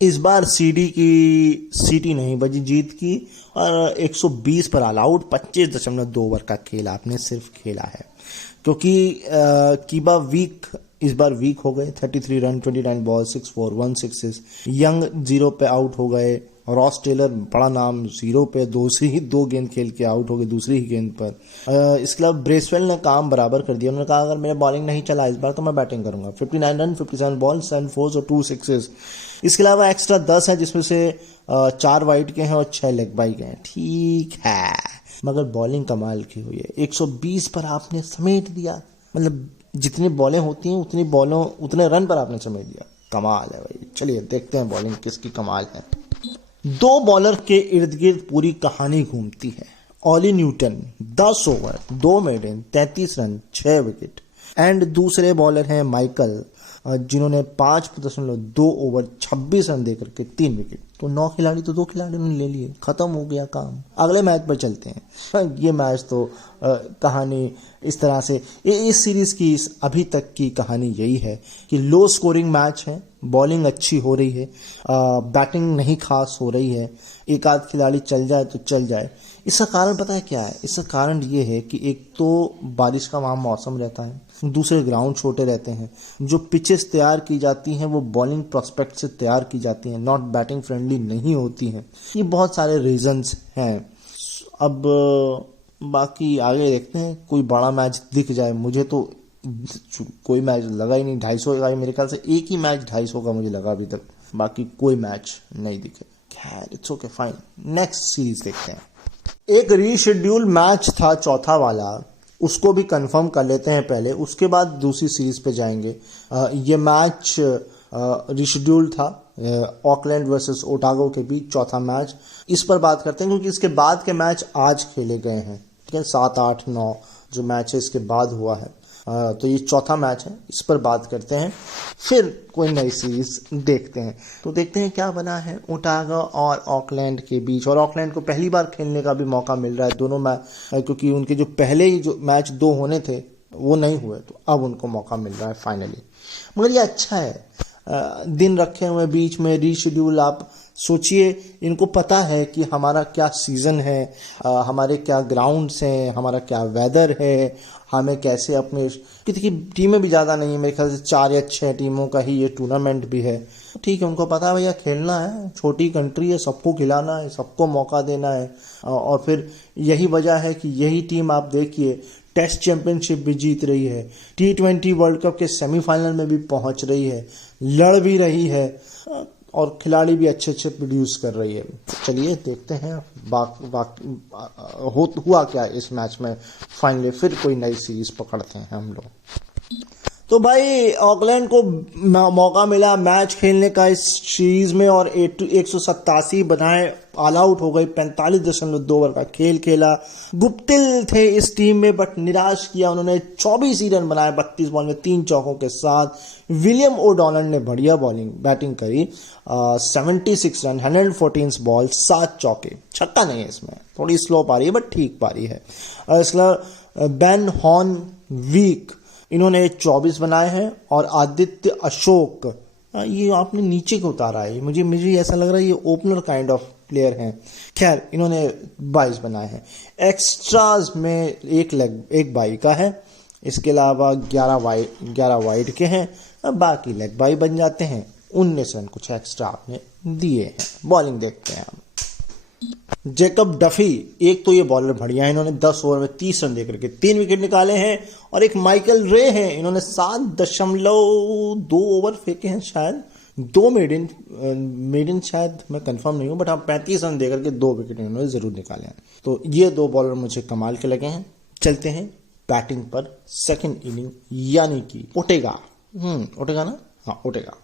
इस बार सीटी नहीं बजी जीत की, और 120 पर ऑल आउट, 25.2 ओवर का खेल आपने सिर्फ खेला है, क्योंकि कीबा इस बार वीक हो गए। 33 रन, 29 बॉल, 6 4, 1 6। यंग 0 पे आउट हो गए। रॉस टेलर बड़ा नाम 0 पे दो गेंद खेल के आउट हो गए दूसरी ही गेंद पर। इसके अलावा ब्रेसवेल ने काम बराबर कर दिया। उन्होंने कहा अगर मेरा बॉलिंग नहीं चला इस बार तो मैं बैटिंग करूंगा। 59 रन, 57 बॉल, 7 4 और 2 6। इसके अलावा एक्स्ट्रा 10 है, जिसमें से 4 वाइड के हैं और 6 लेग बाई के हैं। ठीक है, मगर बॉलिंग कमाल की हुई है। 120 पर आपने समेट दिया, मतलब जितनी बॉलें होती हैं उतने रन पर आपने समेट दिया। कमाल है भाई। चलिए देखते हैं बॉलिंग किसकी कमाल है। 2 बॉलर के इर्द गिर्द पूरी कहानी घूमती है। Ollie Newton 10 over 2 maiden 33 run 6 wicket. And दूसरे बॉलर हैं माइकल, जिन्होंने 5.2 ओवर 26 रन देकर के 3 विकेट। तो 9 खिलाड़ी तो 2 खिलाड़ियों ने ले लिए, खत्म हो गया काम। अगले मैच पर चलते हैं। ये मैच तो कहानी इस तरह से, इस सीरीज की अभी तक की कहानी यही है कि लो स्कोरिंग मैच है, बॉलिंग अच्छी हो रही है, बैटिंग नहीं खास हो रही है। एक आध खिलाड़ी चल जाए तो चल जाए। इसका कारण पता है क्या है? इसका कारण ये है कि एक तो बारिश का वहाँ मौसम रहता है, दूसरे ग्राउंड छोटे रहते हैं, जो पिचेस तैयार की जाती हैं वो बॉलिंग प्रोस्पेक्ट से तैयार की जाती हैं, नॉट बैटिंग फ्रेंडली नहीं होती हैं। ये बहुत सारे रीजंस हैं। अब बाकी आगे देखते हैं, कोई बड़ा मैच दिख जाए। मुझे तो कोई मैच लगा ही नहीं। 250 का मेरे ख्याल से एक ही मैच 250 का मुझे लगा अभी तक, बाकी कोई मैच नहीं दिखे। खैर it's okay fine, next series देखते हैं। एक रीशेड्यूल मैच था चौथा वाला, उसको भी कंफर्म कर लेते हैं पहले, उसके बाद दूसरी सीरीज पे जाएंगे। ये मैच रीशेड्यूल था, ऑकलैंड वर्सेस ओटागो के बीच चौथा मैच। इस पर बात करते हैं क्योंकि इसके बाद के मैच आज खेले गए हैं। ठीक है, 7 8 9 जो मैच है इसके बाद हुआ है। तो ये चौथा मैच है, इस पर बात करते हैं, फिर कोई नई सीरीज देखते हैं। तो देखते हैं क्या बना है ओटागो और ऑकलैंड के बीच। और ऑकलैंड को पहली बार खेलने का भी मौका मिल रहा है दोनों मैच, क्योंकि उनके जो पहले ही जो मैच 2 होने थे वो नहीं हुए, तो अब उनको मौका मिल रहा है फाइनली। मगर ये अच्छा है, दिन रखे हुए बीच में रीशेड्यूल। आप सोचिए, इनको पता है कि हमारा क्या सीजन है, हमारे क्या ग्राउंड्स हैं, हमारा क्या वेदर है, हमें कैसे अपने, क्योंकि टीमें भी ज़्यादा नहीं है, मेरे ख्याल से 4 या 6 टीमों का ही ये टूर्नामेंट भी है। ठीक है, उनको पता है भैया खेलना है, छोटी कंट्री है, सबको खिलाना है, सबको मौका देना है। और फिर यही वजह है कि यही टीम आप देखिए टेस्ट चैंपियनशिप भी जीत रही है, T20 वर्ल्ड कप के सेमीफाइनल में भी पहुंच रही है, लड़ भी रही है, और खिलाड़ी भी अच्छे अच्छे प्रोड्यूस कर रही है। चलिए देखते हैं हुआ क्या इस मैच में। फाइनली फिर कोई नई सीरीज पकड़ते हैं हम लोग। तो भाई ऑकलैंड को मौका मिला मैच खेलने का इस सीरीज में, और 187 बनाए ऑल आउट हो गई। 45.2 ओवर का खेल खेला। गुप्तिल थे इस टीम में, बट निराश किया उन्होंने। 24 ही रन बनाए 32 बॉल में 3 चौकों के साथ। विलियम ओडोनल ने बढ़िया बैटिंग करी। 76 रन 114 बॉल 7 चौके। छक्का नहीं है इसमें, थोड़ी स्लो पारी है बट ठीक पारी है। इसके बेन हॉर्न वीक, इन्होंने 24 बनाए हैं। और आदित्य अशोक, ये आपने नीचे को उतारा है, मुझे ऐसा लग रहा है ये ओपनर काइंड ऑफ प्लेयर हैं। खैर इन्होंने 22 बनाए हैं। एक्स्ट्राज में एक बाई का है। इसके अलावा 11 वाइड के हैं। अब बाकी लेग बाई बन जाते हैं। 19 रन कुछ एक्स्ट्रा आपने दिए हैं। बॉलिंग देखते हैं हम। जेकब डफी, एक तो ये बॉलर बढ़िया है, इन्होंने 10 ओवर में 30 रन देकर के 3 विकेट निकाले हैं। और एक माइकल रे हैं, इन्होंने 7.2 ओवर फेंके हैं, शायद 2 मेडन शायद, मैं कंफर्म नहीं हूं, बट हाँ 35 रन देकर के 2 विकेट इन्होंने जरूर निकाले हैं। तो ये 2 बॉलर मुझे कमाल के लगे हैं। चलते हैं बैटिंग पर। सेकंड इनिंग यानी कि ओटेगा ना, हाँ ओटेगा।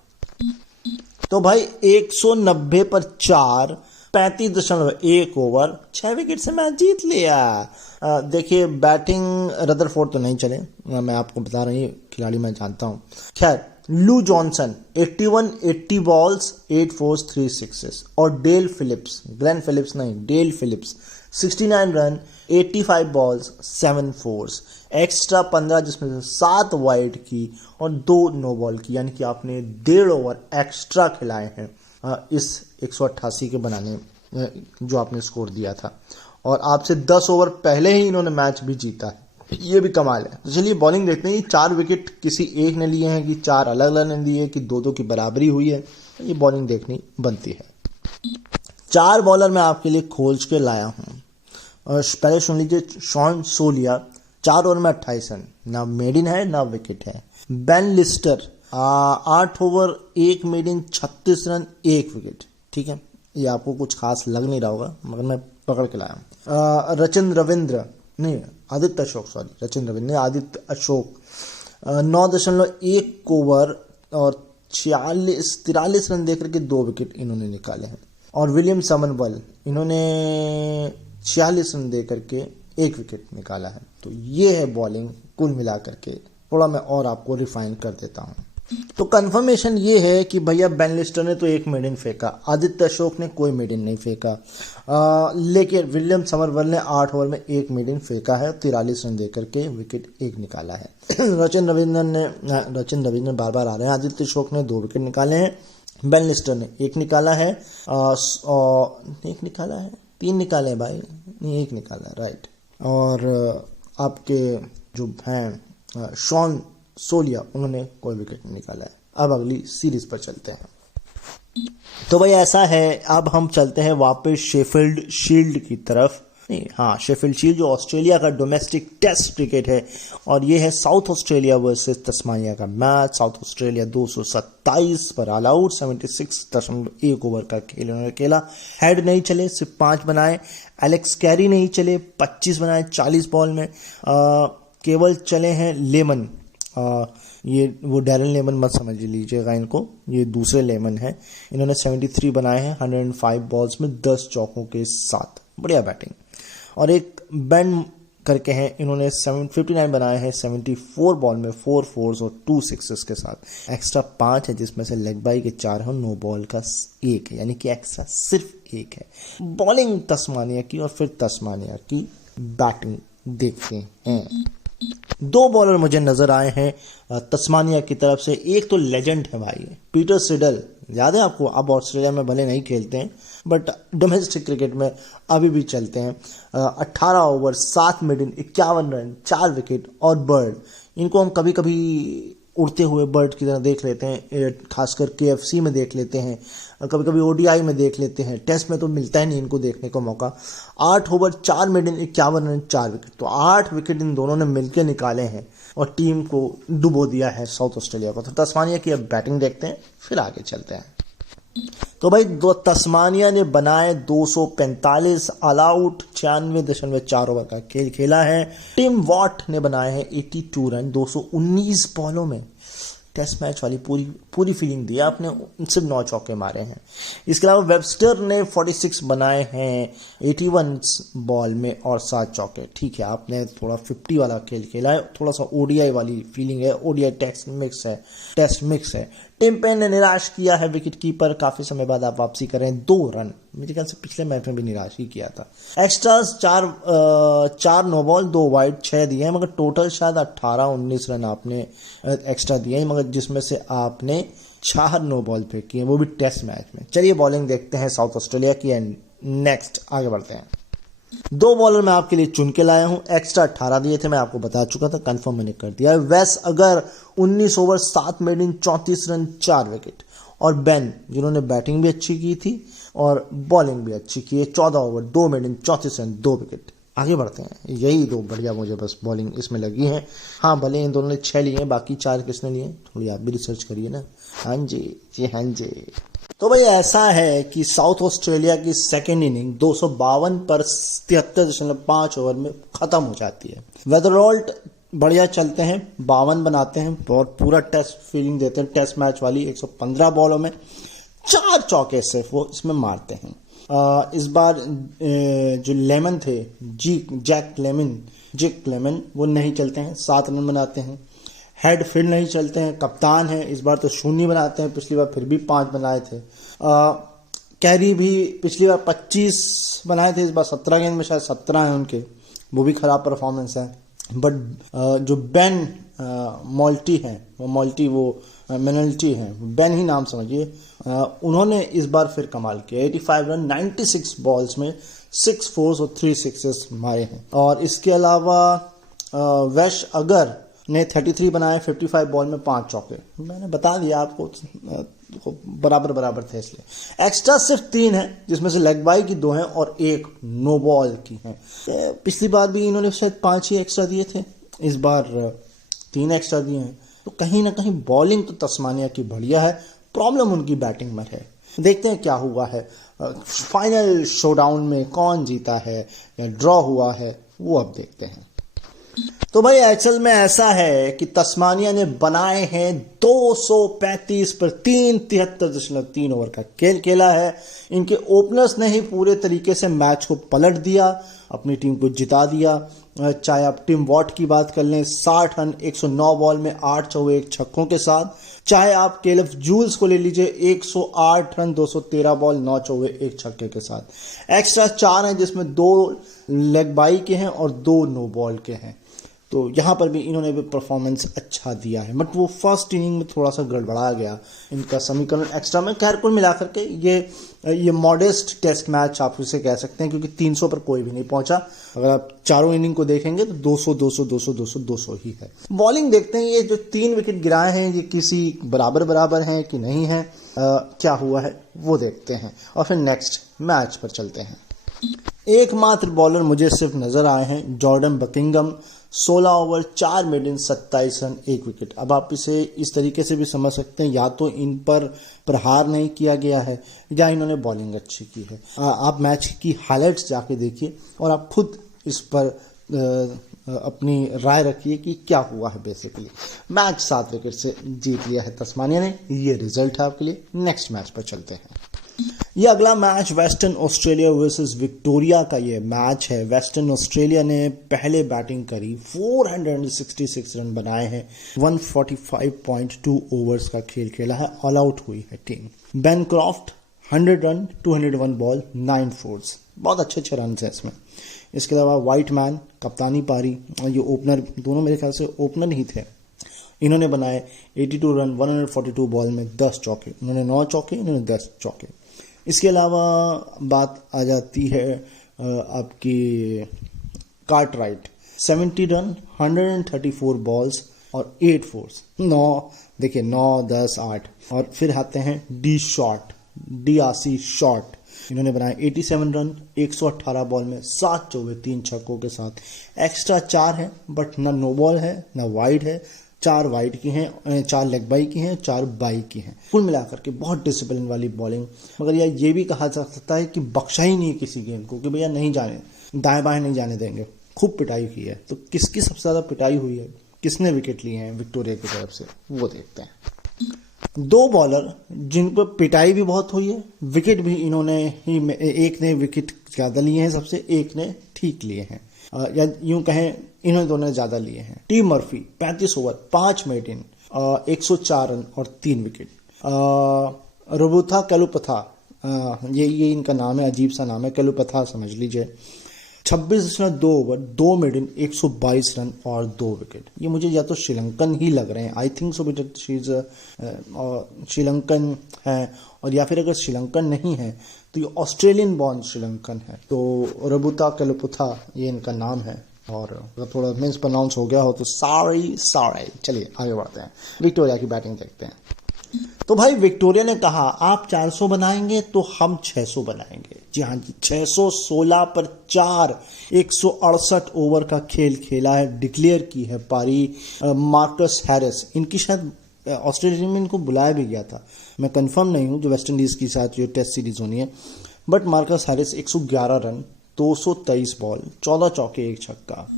तो भाई 190 पर 4, 35.1 ओवर 6 विकेट से मैच जीत लिया। देखिए बैटिंग रदरफोर्ड तो नहीं चले, मैं आपको बता रही हूँ, खिलाड़ी मैं जानता हूँ। खैर Lou Johnson 81 80 balls 8 fours 3 sixes, और डेल फिलिप्स, ग्लेन फिलिप्स नहीं, Dale Phillips 69 run 85 balls 7 fours, extra 15 जिसमें से 7 वाइड की और 2 नो बॉल की, यानी कि आपने 1.5 ओवर एक्स्ट्रा खिलाए हैं इस 188 के बनाने जो आपने स्कोर दिया था, और आपसे 10 ओवर पहले ही इन्होंने मैच भी जीता है, ये भी कमाल है। तो चलिए बॉलिंग देखते हैं। 4 विकेट किसी एक ने लिए हैं कि 4 अलग अलग ने लिए, कि 2-2 की बराबरी हुई है, ये बॉलिंग देखनी बनती है। 4 बॉलर मैं आपके लिए खोज के लाया हूँ, और पहले सुन लीजिए। शॉन सोलिया 4 ओवर में 28 रन, ना मेडिन है ना विकेट है। Ben Lister 8 over 1 maiden 36 run 1 wicket, ठीक है, ये आपको कुछ खास लग नहीं रहा होगा मगर मैं पकड़ के लाया हूँ। रचिन रविंद्र नहीं, आदित्य अशोक, सॉरी रचिन रविंद्र, आदित्य अशोक 9.1 ओवर और 43 रन देकर के 2 विकेट इन्होंने निकाले हैं। और विलियम समरवल इन्होंने 46 रन देकर के 1 विकेट निकाला है। तो ये है बॉलिंग कुल मिलाकर के। थोड़ा मैं और आपको रिफाइन कर देता हूँ। तो कंफर्मेशन ये है कि भैया बेन लिस्टर ने तो 1 मेडन फेंका, आदित्य अशोक ने कोई मेडन नहीं फेंका, लेकिन विलियम समरवल ने 8 ओवर में 1 मेडन फेंका है, 43 रन देकर के विकेट 1 निकाला है। रचिन रविंद्रन बार बार आ रहे हैं। आदित्य अशोक ने 2 विकेट निकाले हैं, बेन लिस्टर ने 1 निकाला है, 3 निकाले हैं भाई, नहीं 1 निकाला है, राइट। और आपके जो हैं शॉन सोलिया, उन्होंने कोई विकेट नहीं निकाला है। अब अगली सीरीज पर चलते हैं। तो भाई ऐसा है, अब हम चलते हैं वापस शेफील्ड शील्ड की तरफ। नहीं, हाँ, शेफील्ड शील्ड जो ऑस्ट्रेलिया का डोमेस्टिक टेस्ट क्रिकेट है, और ये है साउथ ऑस्ट्रेलिया वर्सेस तस्मानिया का मैच। साउथ ऑस्ट्रेलिया 227 पर ऑल आउट, 76.1 ओवर का खेल उन्होंने खेला। हेड नहीं चले, सिर्फ 5 बनाए। एलेक्स कैरी नहीं चले, 25 बनाए 40 बॉल में। केवल चले हैं लेमन, ये वो डैरन लेमन मत समझ लीजिएगा इनको, ये दूसरे लेमन हैं। इन्होंने 73 बनाए हैं 105 बॉल्स में 10 चौकों के साथ, बढ़िया बैटिंग। और एक बेन करके हैं, इन्होंने 59 बनाए हैं 74 बॉल में 4 फोर्स और 2 सिक्सेस के साथ। एक्स्ट्रा 5 है जिसमें से लेग बाई के 4 हैं, नो बॉल का 1 है, यानी कि एक्स्ट्रा सिर्फ 1 है। बॉलिंग तस्मानिया की, और फिर तस्मानिया की बैटिंग देखते हैं। 2 बॉलर मुझे नजर आए हैं तस्मानिया की तरफ से। एक तो लेजेंड है भाई, पीटर सिडल, याद है आपको? अब ऑस्ट्रेलिया में भले नहीं खेलते हैं, बट डोमेस्टिक क्रिकेट में अभी भी चलते हैं। 18 ओवर 7 मिडन 51 रन 4 विकेट और बर्ड। इनको हम कभी कभी उड़ते हुए बर्ड की तरह देख लेते हैं, खासकर KFC में देख लेते हैं, कभी कभी ODI में देख लेते हैं, टेस्ट में तो मिलता ही नहीं इनको देखने को मौका। 8 ओवर 4 मिडन 51 रन 4 विकेट, तो 8 विकेट इन दोनों ने मिलकर निकाले हैं और टीम को डुबो दिया है साउथ ऑस्ट्रेलिया को। तो तस्मानिया की अब बैटिंग देखते हैं, फिर आगे चलते हैं। तो भाई तस्मानिया ने बनाए 245 ऑल आउट, 96.4 ओवर का खेल खेला है। टिम वॉट ने बनाए हैं 82 रन 219 बॉलों में। टेस्ट मैच वाली पूरी फीलिंग दी आपने, सिर्फ 9 चौके मारे हैं। इसके अलावा वेबस्टर ने 46 बनाए हैं 81 बॉल में और 7 चौके। ठीक है, आपने थोड़ा 50 वाला खेल खेला है, थोड़ा सा ODI वाली फीलिंग है, ODI टेस्ट मिक्स है। टिम पेन ने निराश किया है विकेट कीपर, काफी समय बाद आप वापसी करें 2 रन, मेरे ख्याल से पिछले मैच में भी निराश ही किया था। एक्स्ट्रास 4 नो बॉल 2 वाइड 6 दिए हैं, मगर टोटल शायद 18-19 रन आपने एक्स्ट्रा दिए हैं, मगर जिसमें से आपने 4 नो बॉल फेंकी है, वो भी टेस्ट मैच में। चलिए बॉलिंग देखते हैं साउथ ऑस्ट्रेलिया की, एंड नेक्स्ट आगे बढ़ते हैं। 2 बॉलर मैं आपके लिए चुन के लाया हूं, एक्स्ट्रा 18 दिए थे, मैं आपको बता चुका था, कंफर्म मैंने कर दिया। वेस अगर 19 ओवर 7 मेडन 34 रन 4 विकेट, और बेन जिन्होंने बैटिंग भी अच्छी की थी और बॉलिंग भी अच्छी की है, 14 ओवर 2 मेडन 34 रन 2 विकेट। आगे बढ़ते हैं, यही 2 बढ़िया मुझे बस बॉलिंग इसमें लगी है। हाँ, भले इन दोनों ने 6 लिए हैं, बाकी 4 किसने लिए, थोड़ी आप भी रिसर्च करिए ना। हाँ जी। तो भाई ऐसा है कि साउथ ऑस्ट्रेलिया की सेकेंड इनिंग 252 पर 73.5 ओवर में खत्म हो जाती है। वेदरहोल्ट बढ़िया चलते हैं, 52 बनाते हैं और पूरा टेस्ट फीलिंग देते हैं, टेस्ट मैच वाली। 115 बॉलों में 4 चौके सिर्फ वो इसमें मारते हैं। इस बार जो लेमन थे, जैक लेमन वो नहीं चलते हैं, 7 रन बनाते हैं। हेड फिर नहीं चलते हैं, कप्तान है, इस बार तो शून्य बनाते हैं, पिछली बार फिर भी 5 बनाए थे। कैरी भी पिछली बार 25 बनाए थे, इस बार 17 गेंद में शायद 17 हैं उनके, वो भी खराब परफॉर्मेंस है। बट जो बेन मॉल्टी है, वो मेनल्टी है, बेन ही नाम समझिए, उन्होंने इस बार फिर कमाल किया। 85 रन 96 बॉल्स में 6 फोर्स और 3 सिक्सेस मारे हैं। और इसके अलावा वैश अगर ने 33 बनाए 55 बॉल में 5 चौके। मैंने बता दिया आपको, बराबर थे इसलिए। एक्स्ट्रा सिर्फ 3 है, जिसमें से लेग बाई की 2 हैं और 1 नो बॉल की है। पिछली बार भी इन्होंने शायद 5 ही एक्स्ट्रा दिए थे, इस बार 3 एक्स्ट्रा दिए हैं। तो कहीं ना कहीं बॉलिंग तो तस्मानिया की बढ़िया है, प्रॉब्लम उनकी बैटिंग में है। देखते हैं क्या हुआ है फाइनल शोडाउन में, कौन जीता है या ड्रॉ हुआ है, वो अब देखते हैं। तो भाई एक्चुअल में ऐसा है कि तस्मानिया ने बनाए हैं 235 पर 73.3 ओवर का खेल खेला है। इनके ओपनर्स ने ही पूरे तरीके से मैच को पलट दिया, अपनी टीम को जिता दिया। चाहे आप टिम वॉट की बात कर लें, 60 रन 109 बॉल में 8 चौके 1 छक्कों के साथ। चाहे आप केलफ जूल्स को ले लीजिए, 108 रन 213 बॉल 9 चौके 1 छक्के के साथ। एक्स्ट्रा 4 हैं, जिसमें 2 लेग बाई के हैं और 2 नो बॉल के हैं। तो यहाँ पर भी इन्होंने भी परफॉर्मेंस अच्छा दिया है, बट वो फर्स्ट इनिंग में थोड़ा सा गड़बड़ा गया इनका समीकरण एक्स्ट्रा में। खैर कुल मिलाकर के ये मॉडेस्ट टेस्ट मैच आप इसे कह सकते हैं, क्योंकि 300 पर कोई भी नहीं पहुंचा। अगर आप चारों इनिंग को देखेंगे तो 200 200 200 200 200 ही है। बॉलिंग देखते हैं, ये जो 3 विकेट गिराए हैं ये किसी बराबर हैं कि नहीं है, क्या हुआ है वो देखते हैं और फिर नेक्स्ट मैच पर चलते हैं। एकमात्र बॉलर मुझे सिर्फ नजर आए हैं Jordan Buckingham, 16 over 4 maiden 27 run 1 wicket. अब आप इसे इस तरीके से भी समझ सकते हैं, या तो इन पर प्रहार नहीं किया गया है या इन्होंने बॉलिंग अच्छी की है। आप मैच की हाइलाइट्स जाके देखिए और आप खुद इस पर अपनी राय रखिए कि क्या हुआ है। बेसिकली मैच 7 विकेट से जीत लिया है तस्मानिया ने, ये रिजल्ट है आपके लिए। नेक्स्ट मैच पर चलते हैं। ये अगला match western Australia versus Victoria का ये मैच है। वेस्टर्न ऑस्ट्रेलिया ने पहले बैटिंग करी, 466 रन बनाए हैं, 145.2 ओवर्स का खेल खेला है, ऑल आउट हुई है team. Bancroft 100 run 201 ball 9 force, बहुत अच्छे रन है इसमें। इसके अलावा व्हाइटमैन कप्तानी पारी, ये ओपनर, दोनों मेरे ख्याल से ओपनर ही थे, इन्होंने बनाए 82 रन 142 बॉल में 10 चौके। उन्होंने 9 चौके, इन्होंने 10 चौके। इसके अलावा बात आ जाती है आपकी कार्टराइट, 70 रन 134 बॉल्स और 8 फोर्स, 9 10 8। और फिर आते हैं डीआरसी शॉर्ट, इन्होंने बनाए 87 रन 118 बॉल में 7 चौके 3 छक्कों के साथ। एक्स्ट्रा 4 है, बट ना नो बॉल है ना वाइड है, 4 वाइड की हैं, 4 लेग बाई की हैं, 4 बाई की हैं। कुल मिलाकर के बहुत डिसिप्लिन वाली बॉलिंग। मगर यार ये भी कहा जा सकता है कि बख्शा ही नहीं किसी गेंद को, कि भैया नहीं जाने, दाएं बाएं नहीं जाने देंगे। खूब पिटाई की है, तो किसकी सबसे ज्यादा पिटाई हुई है, किसने विकेट लिए हैं विक्टोरिया की तरफ से, वो देखते हैं। 2 बॉलर जिन पर पिटाई भी बहुत हुई है, विकेट भी इन्होंने ही, एक ने विकेट ज्यादा लिए हैं सबसे, एक ने ठीक लिए हैं, या यूं कहें इन्होंने दोनों ज्यादा लिए हैं। Tim Murphy 35 over 5 maiden 104 run और 3 विकेट। रोबुथा कैलुपथा, ये इनका नाम है, अजीब सा नाम है, कैलुपथा समझ लीजिए, 26.2 ओवर 2 मेडन 122 रन और 2 विकेट। ये मुझे या तो श्रीलंकन ही लग रहे हैं, I think so, but Sri Lankan है, और या फिर अगर श्रीलंकन नहीं है तो ये ऑस्ट्रेलियन बॉर्न श्रीलंकन है। तो रबुता कैलुपथा ये इनका नाम है, और अगर थोड़ा मिस प्रोनाउंस हो गया हो तो सॉरी। चलिए आगे बढ़ते हैं, विक्टोरिया की बैटिंग देखते हैं। तो भाई विक्टोरिया ने कहा आप 400 बनाएंगे तो हम 600 बनाएंगे। जी हाँ जी, 616 पर 4, 168 ओवर का खेल खेला है, डिक्लेयर की है पारी। मार्कस हैरिस, इनकी शायद ऑस्ट्रेलिया में इनको बुलाया भी गया था, मैं कंफर्म नहीं हूं, जो वेस्ट इंडीज के साथ जो टेस्ट सीरीज होनी है। But Marcus Harris 111 run 223 ball 14 चौके 1 छक्का।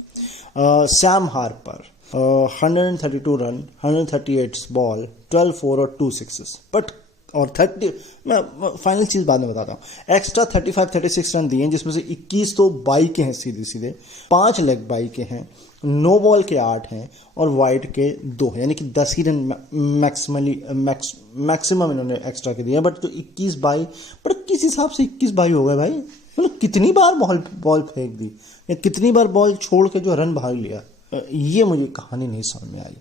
सैम हार्पर 132 रन 138 बॉल 12 4 और 2 सिक्सेस। बट और 30, मैं फाइनल चीज बाद में बताता हूँ। एक्स्ट्रा 35-36 रन दिए, जिसमें से 21 तो बाई के हैं सीधे सीधे, 5 लेग बाई के हैं, नो बॉल के 8 हैं और वाइड के 2 हैं, यानी कि 10 ही रन मैक्सिमम इन्होंने एक्स्ट्रा के दिए। बट जो 21 बाई, बट किस हिसाब से 21 बाई हो गए भाई? मतलब कितनी बार बॉल फेंक दी या कितनी बार बॉल छोड़ के जो रन भाग लिया, ये मुझे कहानी नहीं समझ में आई।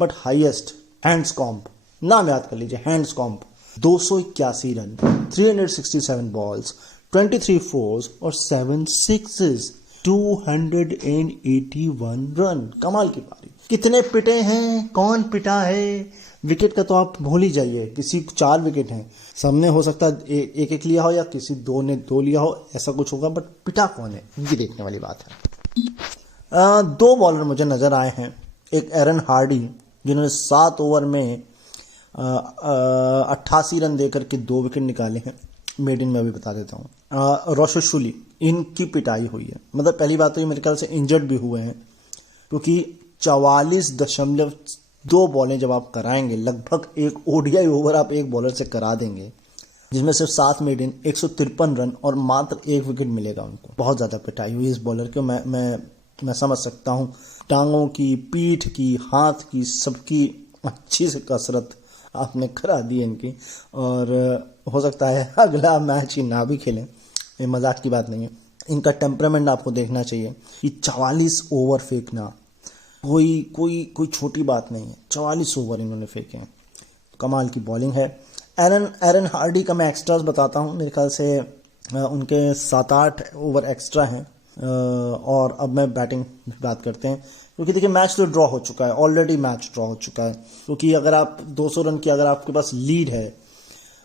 बट हाईएस्ट हैंड्स कॉम्प, नाम याद कर लीजिए, हैंड्स कॉम्प 281 रन, 367 बॉल्स, 23 फोर्स और 7 सिक्सेस, 281 रन। कमाल की पारी। कितने पिटे हैं, कौन पिटा है? विकेट का तो आप भूल ही जाइए, किसी 4 विकेट हैं, सबने हो सकता है एक एक लिया हो या किसी 2 ने 2 लिया हो, ऐसा कुछ होगा, बट पिटा कौन है ये देखने वाली बात है। 2 बॉलर मुझे नजर आए हैं। एक एरन हार्डी, जिन्होंने 7 ओवर में 88 रन देकर के 2 विकेट निकाले हैं। मेडिन में अभी बता देता हूँ। रोशोशुली, इनकी पिटाई हुई है। मतलब पहली बात तो ये मेरे ख्याल से इंजर्ड भी हुए हैं, क्योंकि 44.2 बॉलें जब आप कराएंगे, लगभग एक ओडीआई ओवर आप एक बॉलर से करा देंगे, जिसमें सिर्फ 7 मेडिन, 153 रन और मात्र 1 विकेट मिलेगा उनको। बहुत ज्यादा पिटाई हुई इस बॉलर की। मैं समझ सकता हूँ, टांगों की, पीठ की, हाथ की, सबकी अच्छी से कसरत आपने करा दी इनकी, और हो सकता है अगला मैच ही ना भी खेलें। ये मजाक की बात नहीं है। इनका टेम्परामेंट आपको देखना चाहिए कि 44 ओवर फेंकना कोई छोटी बात नहीं है। 44 ओवर इन्होंने फेंके हैं। कमाल की बॉलिंग है। एरन हार्डी का मैं एक्स्ट्रास बताता हूँ। मेरे ख्याल से उनके 7-8 ओवर एक्स्ट्रा हैं। और अब मैं बैटिंग बात करते हैं, क्योंकि देखिए मैच तो ड्रॉ हो चुका है, ऑलरेडी मैच ड्रॉ हो चुका है। क्योंकि अगर आप 200 रन की अगर आपके पास लीड है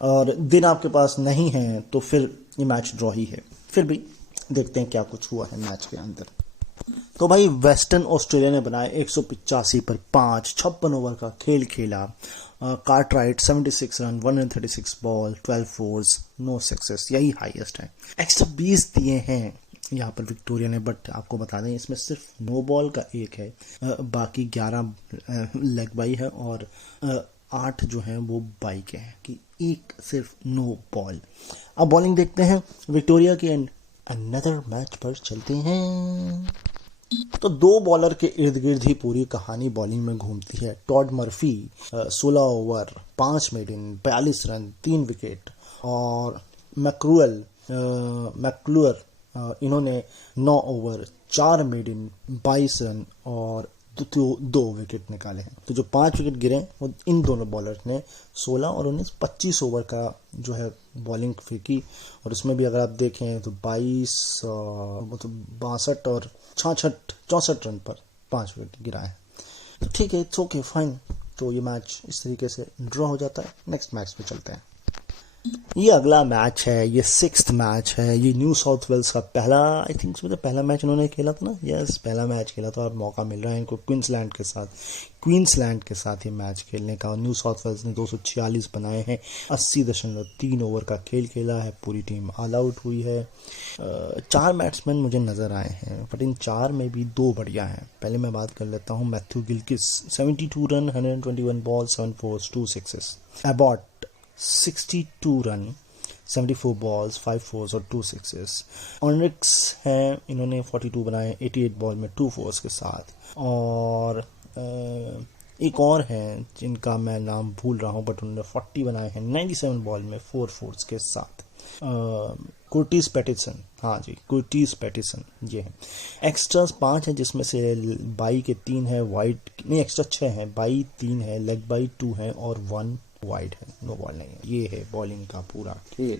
और दिन आपके पास नहीं है, तो फिर ये मैच ड्रॉ ही है। फिर भी देखते हैं क्या कुछ हुआ है मैच के अंदर। तो भाई वेस्टर्न ऑस्ट्रेलिया ने बनाए 185 पर 5, 56 ओवर का खेल खेला। Cartwright 76 run, 136 ball, 12 fours, no sixes, यही हाईएस्ट है। एक्स्ट्रा 20 दिए हैं यहाँ पर विक्टोरिया ने, बट आपको बता दें इसमें सिर्फ नो बॉल का 1 है, बाकी 11 लेग बाई है और 8 जो है वो बाई के हैं, कि एक सिर्फ नो बॉल। अब बॉलिंग देखते हैं विक्टोरिया के। अनदर मैच पर चलते हैं। तो 2 बॉलर के इर्द गिर्द ही पूरी कहानी बॉलिंग में घूमती है। Todd Murphy 16 over 5 मेडिन, 42 run, 3 wicket, और मैक्लूअर इन्होंने 9 ओवर 4 मेडिन, 22 रन और 2 विकेट निकाले हैं। तो जो 5 विकेट गिरे वो इन दोनों बॉलर्स ने 16 और 19, 25 ओवर का जो है बॉलिंग फेंकी। और उसमें भी अगर आप देखें तो 22, 62 और 64 रन पर 5 विकेट गिरा है। तो ठीक है, इट्स ओके, फाइन। तो ये मैच इस तरीके से ड्रॉ हो जाता है। नेक्स्ट मैच पे चलते हैं। ये अगला मैच है, ये 6th मैच है। ये न्यू साउथ वेल्स का पहला, आई थिंक पहला मैच इन्होंने खेला था ना। यस, पहला मैच खेला था और मौका मिल रहा है इनको क्वींसलैंड के साथ ये मैच खेलने का। न्यू साउथ वेल्स ने 246 बनाए हैं, 80.3 ओवर का खेल खेला है। पूरी टीम ऑल आउट हुई है। 4 बैट्समैन मुझे नजर आए हैं, बट इन 4 में भी 2 बढ़िया हैं। पहले मैं बात कर लेता हूँ Matthew Gilchrist, 72 run, 121 ball, 7 force, 2 sixes. Abbott 62 run, 74 balls, 5 force और 2 सिक्सेस। ऑनरिक्स हैं, इन्होंने 42 बनाए 88 बॉल में 2 फोर्स के साथ। और एक और हैं जिनका मैं नाम भूल रहा हूँ, बट उन्होंने 40 बनाए हैं 97 बॉल में 4 फोर्स के साथ। कुर्टिस पैटिसन, हाँ जी, कुर्टिस पैटिसन ये है। एक्स्ट्रास 5 हैं, जिसमें से बाई के 3 है, वाइड नहीं, एक्स्ट्रा 6 हैं, बाई 3 है, लेग बाई 2 है और 1 वाइड है, नो बॉल नहीं है। ये है बॉलिंग का पूरा खेल।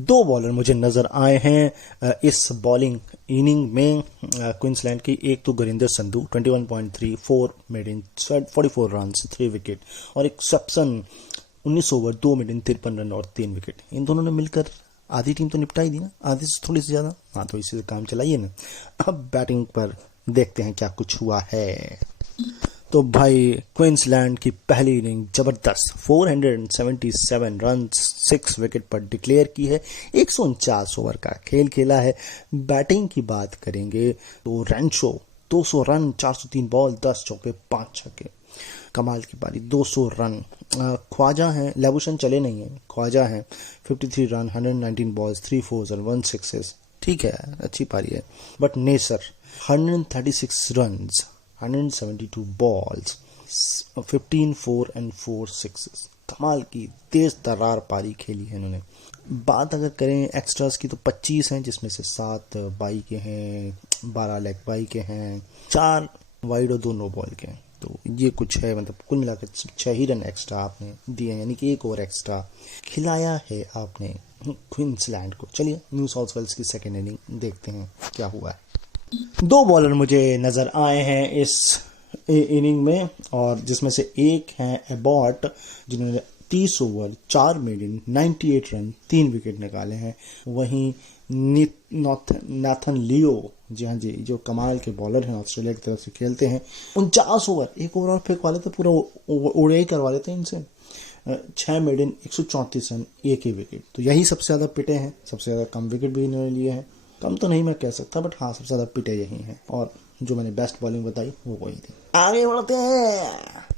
2 बॉलर मुझे नजर आए हैं इस बॉलिंग इनिंग में क्वींसलैंड की। एक तो गुरिंदर संधू 21.3, 4 मेडिन, 44 रन, 3 विकेट, और एक सप्सन 19 ओवर 2 मेडिन, 53 रन और 3 विकेट। इन दोनों ने मिलकर आधी टीम तो निपटा ही दी ना, आधी से थोड़ी सी ज्यादा। हाँ, तो इसी से काम चलाइए ना। अब बैटिंग पर देखते हैं क्या कुछ हुआ है। तो भाई क्वींसलैंड की पहली इनिंग जबरदस्त, 477 रन 6 विकेट पर डिक्लेयर की है। 149 ओवर का खेल खेला है। बैटिंग की बात करेंगे तो रेंशो 200 रन, 403 बॉल, 10 चौके, 5 छक्के। कमाल की पारी, 200 रन। ख्वाजा हैं, लेबुशन चले नहीं हैं, ख्वाजा हैं 53 रन, 119 बॉल्स, 3 फोर्स और 1 सिक्सेस। ठीक है, अच्छी पारी है। But Neser 136 runs, 172 balls, 15 4 and 4 sixes. कमाल की तेज तर्रार पारी खेली है इन्होंने। बात अगर करें एक्स्ट्रास की तो 25 हैं, जिसमें से 7 बाई के हैं, 12 लेग बाई के हैं, 4 वाइड और 2 नो बॉल के हैं। तो ये कुछ है, मतलब कुल मिलाकर 6 ही रन एक्स्ट्रा आपने दिए, यानी कि 1 ओवर एक्स्ट्रा खिलाया है आपने क्वींसलैंड को। चलिए न्यू साउथ वेल्स की सेकेंड इनिंग देखते हैं क्या हुआ है। 2 बॉलर मुझे नजर आए हैं इस इनिंग में, और जिसमें से एक है एबॉट, जिन्होंने 30 ओवर 4 मेडन 98 रन 3 विकेट निकाले हैं। वहीं नाथन लियो, जी हाँ जी, जो कमाल के बॉलर हैं, ऑस्ट्रेलिया की तरफ से खेलते हैं, 49 ओवर, 1 ओवर और फेंक वाले थे, पूरा उड़े ही करवा लेते हैं इनसे। 6 मेडन 134 रन 1 ही विकेट। तो यही सबसे ज्यादा पिटे हैं, सबसे ज्यादा कम विकेट भी इन्होंने लिए हैं। कम तो नहीं मैं कह सकता, बट हाँ सबसे ज्यादा पिटे यही हैं, और जो मैंने बेस्ट बॉलिंग बताई वो वही थी। आगे बढ़ते हैं।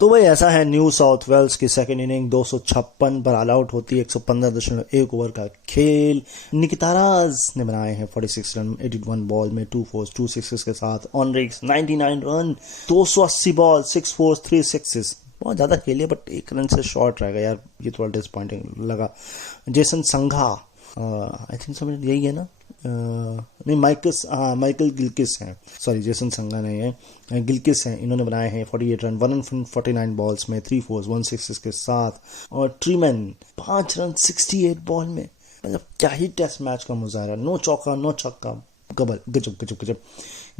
तो भाई ऐसा है न्यू साउथ वेल्स की सेकेंड इनिंग 256 पर ऑल आउट होती है। 115.1 ओवर का खेल। निकिताराज ने बनाए हैं 46 रन 81 बॉल में, 2 फोर्स 2 सिक्सेस के साथ। ऑनरिक्स 99 रन, 280 बॉल, 6 फोर्स 3 सिक्सेस। बहुत ज्यादा खेलिए बट 1 रन से शॉर्ट रहेगा यार, ये थोड़ा डिसअपॉइंटिंग लगा। जेसन संघा, आई थिंक समझ यही है ना, नहीं माइकल गिलकिस हैं, सॉरी जेसन संघा नहीं है, गिलकिस हैं। इन्होंने बनाए हैं 48 रन 149 बॉल्स में, 3 फोर्स 1 सिक्सेस के साथ। और ट्रीमैन 5 रन 68 बॉल में। मतलब क्या ही टेस्ट मैच का मुजाहरा, नो चौका नो छक्का, गजब गजब गजब।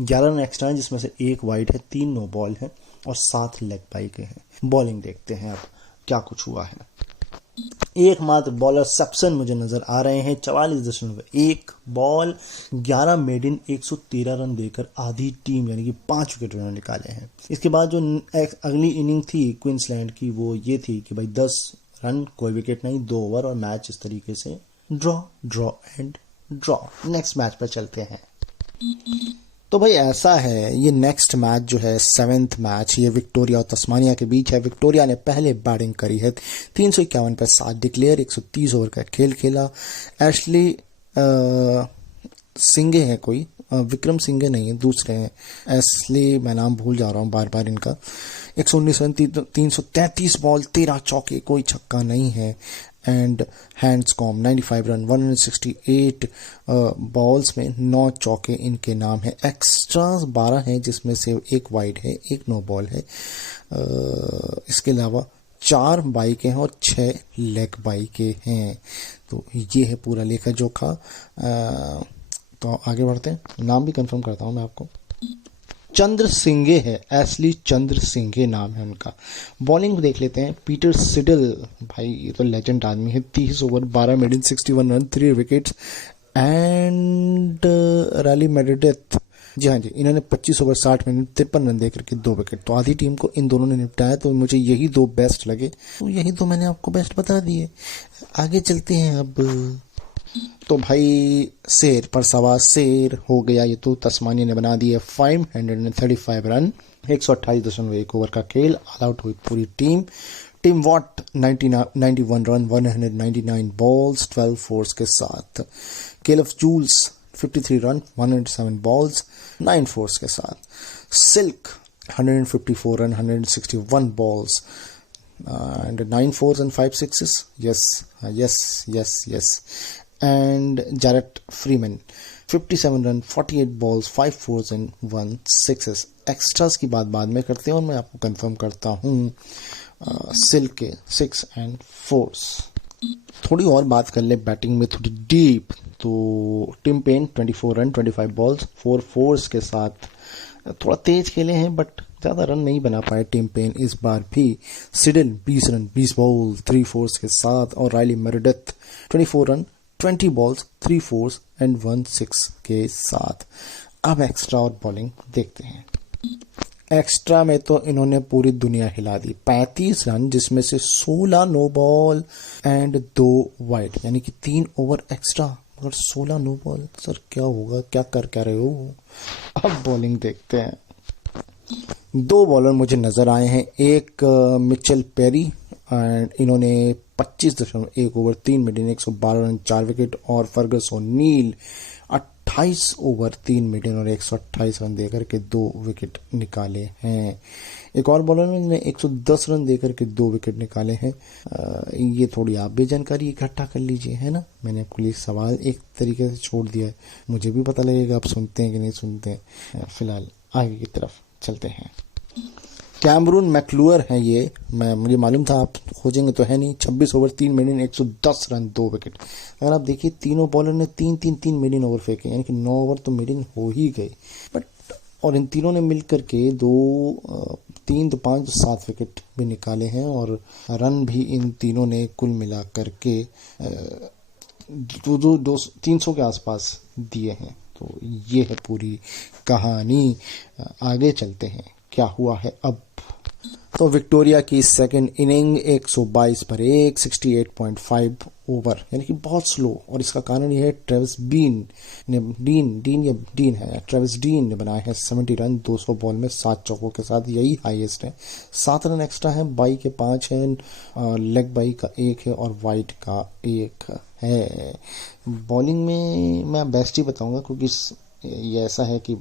11 रन एक्स्ट्रा है, जिसमें से 1 वाइड है, 3 नो बॉल है और 7 लेग बाई के हैं। बॉलिंग देखते हैं अब क्या कुछ हुआ है। एकमात्र बॉलर सैप्सन मुझे नजर आ रहे हैं, 44.1 बॉल, 11 मेडन, 113 रन देकर आधी टीम यानी कि 5 विकेट उन्होंने निकाले हैं। इसके बाद जो अगली इनिंग थी क्वींसलैंड की, वो ये थी कि भाई 10 रन, कोई विकेट नहीं, 2 ओवर, और मैच इस तरीके से draw and draw. Next match पर चलते हैं। तो भाई ऐसा है, ये नेक्स्ट मैच जो है 7th मैच, ये विक्टोरिया और तस्मानिया के बीच है। विक्टोरिया ने पहले बैटिंग करी है, 351 पर 7 डिक्लेयर, 130 ओवर का खेल खेला। एशली सिंगे है कोई, विक्रम सिंगे नहीं है, दूसरे हैं एशली, मैं नाम भूल जा रहा हूँ बार बार इनका। 119 रन, 333 बॉल, 13 चौके, कोई छक्का नहीं है। एंड हैंड्सकॉम 95 रन 168 बॉल्स में, 9 चौके इनके नाम है। एक्स्ट्रास 12 हैं, जिसमें से 1 वाइड है, 1 नो बॉल है। इसके अलावा 4 बाई के हैं और 6 लेग बाई के हैं। तो ये है पूरा लेखा जोखा। तो आगे बढ़ते हैं, नाम भी कंफर्म करता हूं मैं आपको। चंद्र सिंगे है, एशली चंद्र सिंगे नाम है उनका। बॉलिंग देख लेते हैं। पीटर सिडल, भाई ये तो लेजेंड आदमी है, 30 over 12 maiden, 61 run 3 wickets. And रैली मेडिडेथ, जी हाँ जी, इन्होंने 25 ओवर 60 मिनट 53 रन देकर के 2 विकेट। तो आधी टीम को इन दोनों ने निपटाया, तो मुझे यही 2 बेस्ट लगे, तो यही 2 मैंने आपको बेस्ट बता दिए। आगे चलते हैं अब। तो भाई शेर पर सवा शेर हो गया, ये तो तस्मानिया ने बना दिया 535 रन, 128.1 ओवर का खेल। ऑल आउट हुई पूरी टीम। Tim Ward 91 run, 199 balls, 12 fours के साथ। Caleb Jewell 53 run, 107 balls, 9 fours के साथ। Silk 154 run, 161 balls and 9 fours and 5 sixes. Yes. And Jarrett Freeman 57 run, 48 balls, 5 fours and 1 sixes. Extras की बात बाद में करते हैं और मैं आपको कंफर्म करता हूँ सिल्क के 6 and 4s। थोड़ी और बात कर ले बैटिंग में, थोड़ी डीप। तो Tim Paine 24 run, 25 balls, 4 fours के साथ। थोड़ा तेज खेले हैं बट ज़्यादा रन नहीं बना पाए टिम पेन इस बार भी। सिडल 20 रन, 20 बॉल, 3 फोर्स के साथ। और Riley Meredith 24 run, 20 balls, 3 fours and 1 6 के साथ। अब एक्स्ट्रा और बॉलिंग देखते हैं। एक्स्ट्रा में तो इन्होंने पूरी दुनिया हिला दी। 35 रन, जिसमें से 16 नो बॉल एंड 2 वाइड, यानी कि 3 ओवर एक्स्ट्रा मगर 16 नो बॉल। सर क्या होगा, क्या कर रहे हो। अब बॉलिंग देखते हैं। दो बॉलर मुझे नजर आए हैं, एक मिचेल पेरी एंड इन्होंने 25.1 ओवर 3 मिनट 112 रन 4 विकेट, और फर्गस ओनील 28 ओवर 3 मिनट और 128 रन देकर के 2 विकेट निकाले हैं। एक और बॉलर ने 110 रन देकर के 2 विकेट निकाले हैं। ये थोड़ी आप भी जानकारी इकट्ठा कर लीजिए, है ना। मैंने आपके लिए सवाल एक तरीके से छोड़ दिया है, मुझे भी पता लगेगा आप सुनते हैं कि नहीं सुनते हैं। फिलहाल आगे की तरफ चलते हैं। कैमरून मैक्लूअर है ये, मुझे मालूम था आप खोजेंगे तो है नहीं। 26 ओवर 3 मिनट 110 रन 2 विकेट। अगर आप देखिए तीनों बॉलर ने 3 मिडिन ओवर फेंके, यानी कि 9 ओवर तो मिडिन हो ही गए, बट और इन तीनों ने मिलकर के 3 तो 5 7 विकेट भी निकाले हैं, और रन भी इन तीनों ने कुल मिला करके 300 के आसपास दिए हैं। तो ये है पूरी कहानी। आगे चलते हैं, क्या हुआ है अब। तो विक्टोरिया की सेकंड इनिंग 122 पर 1 68.5 ओवर, यानी कि बहुत स्लो, और इसका कारण यह है ट्रेविस डीन ने बनाए हैं 70 रन 200 बॉल में 7 चौकों के साथ, यही हाईएस्ट है। 7 रन एक्स्ट्रा है, बाई के 5 हैं, लेग बाई का 1 है और वाइड का 1 है। बॉलिंग में मैं बेस्ट ही बताऊंगा, क्योंकि ये ऐसा है कि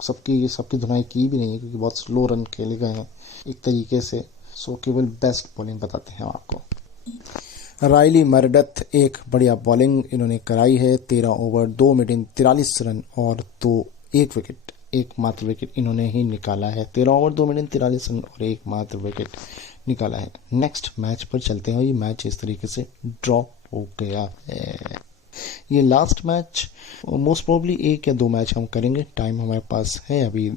सबकी धुनाई की भी नहीं है, क्योंकि बहुत स्लो रन खेले गए हैं एक तरीके से। सो केवल बेस्ट बॉलिंग बताते हैं आपको। राइली मेरेडिथ एक बढ़िया बॉलिंग इन्होंने कराई है। 13 ओवर 2 मिनट 43 रन और 1 विकेट, एकमात्र विकेट इन्होंने ही निकाला है। 13 ओवर 2 मिनट 43 रन और एकमात्र विकेट निकाला है। नेक्स्ट मैच पर चलते हैं। ये मैच इस तरीके से ड्रॉ हो गया है। ये लास्ट मैच, मोस्ट प्रोबेबली 1 या 2 मैच हम करेंगे। टाइम हमारे पास है अभी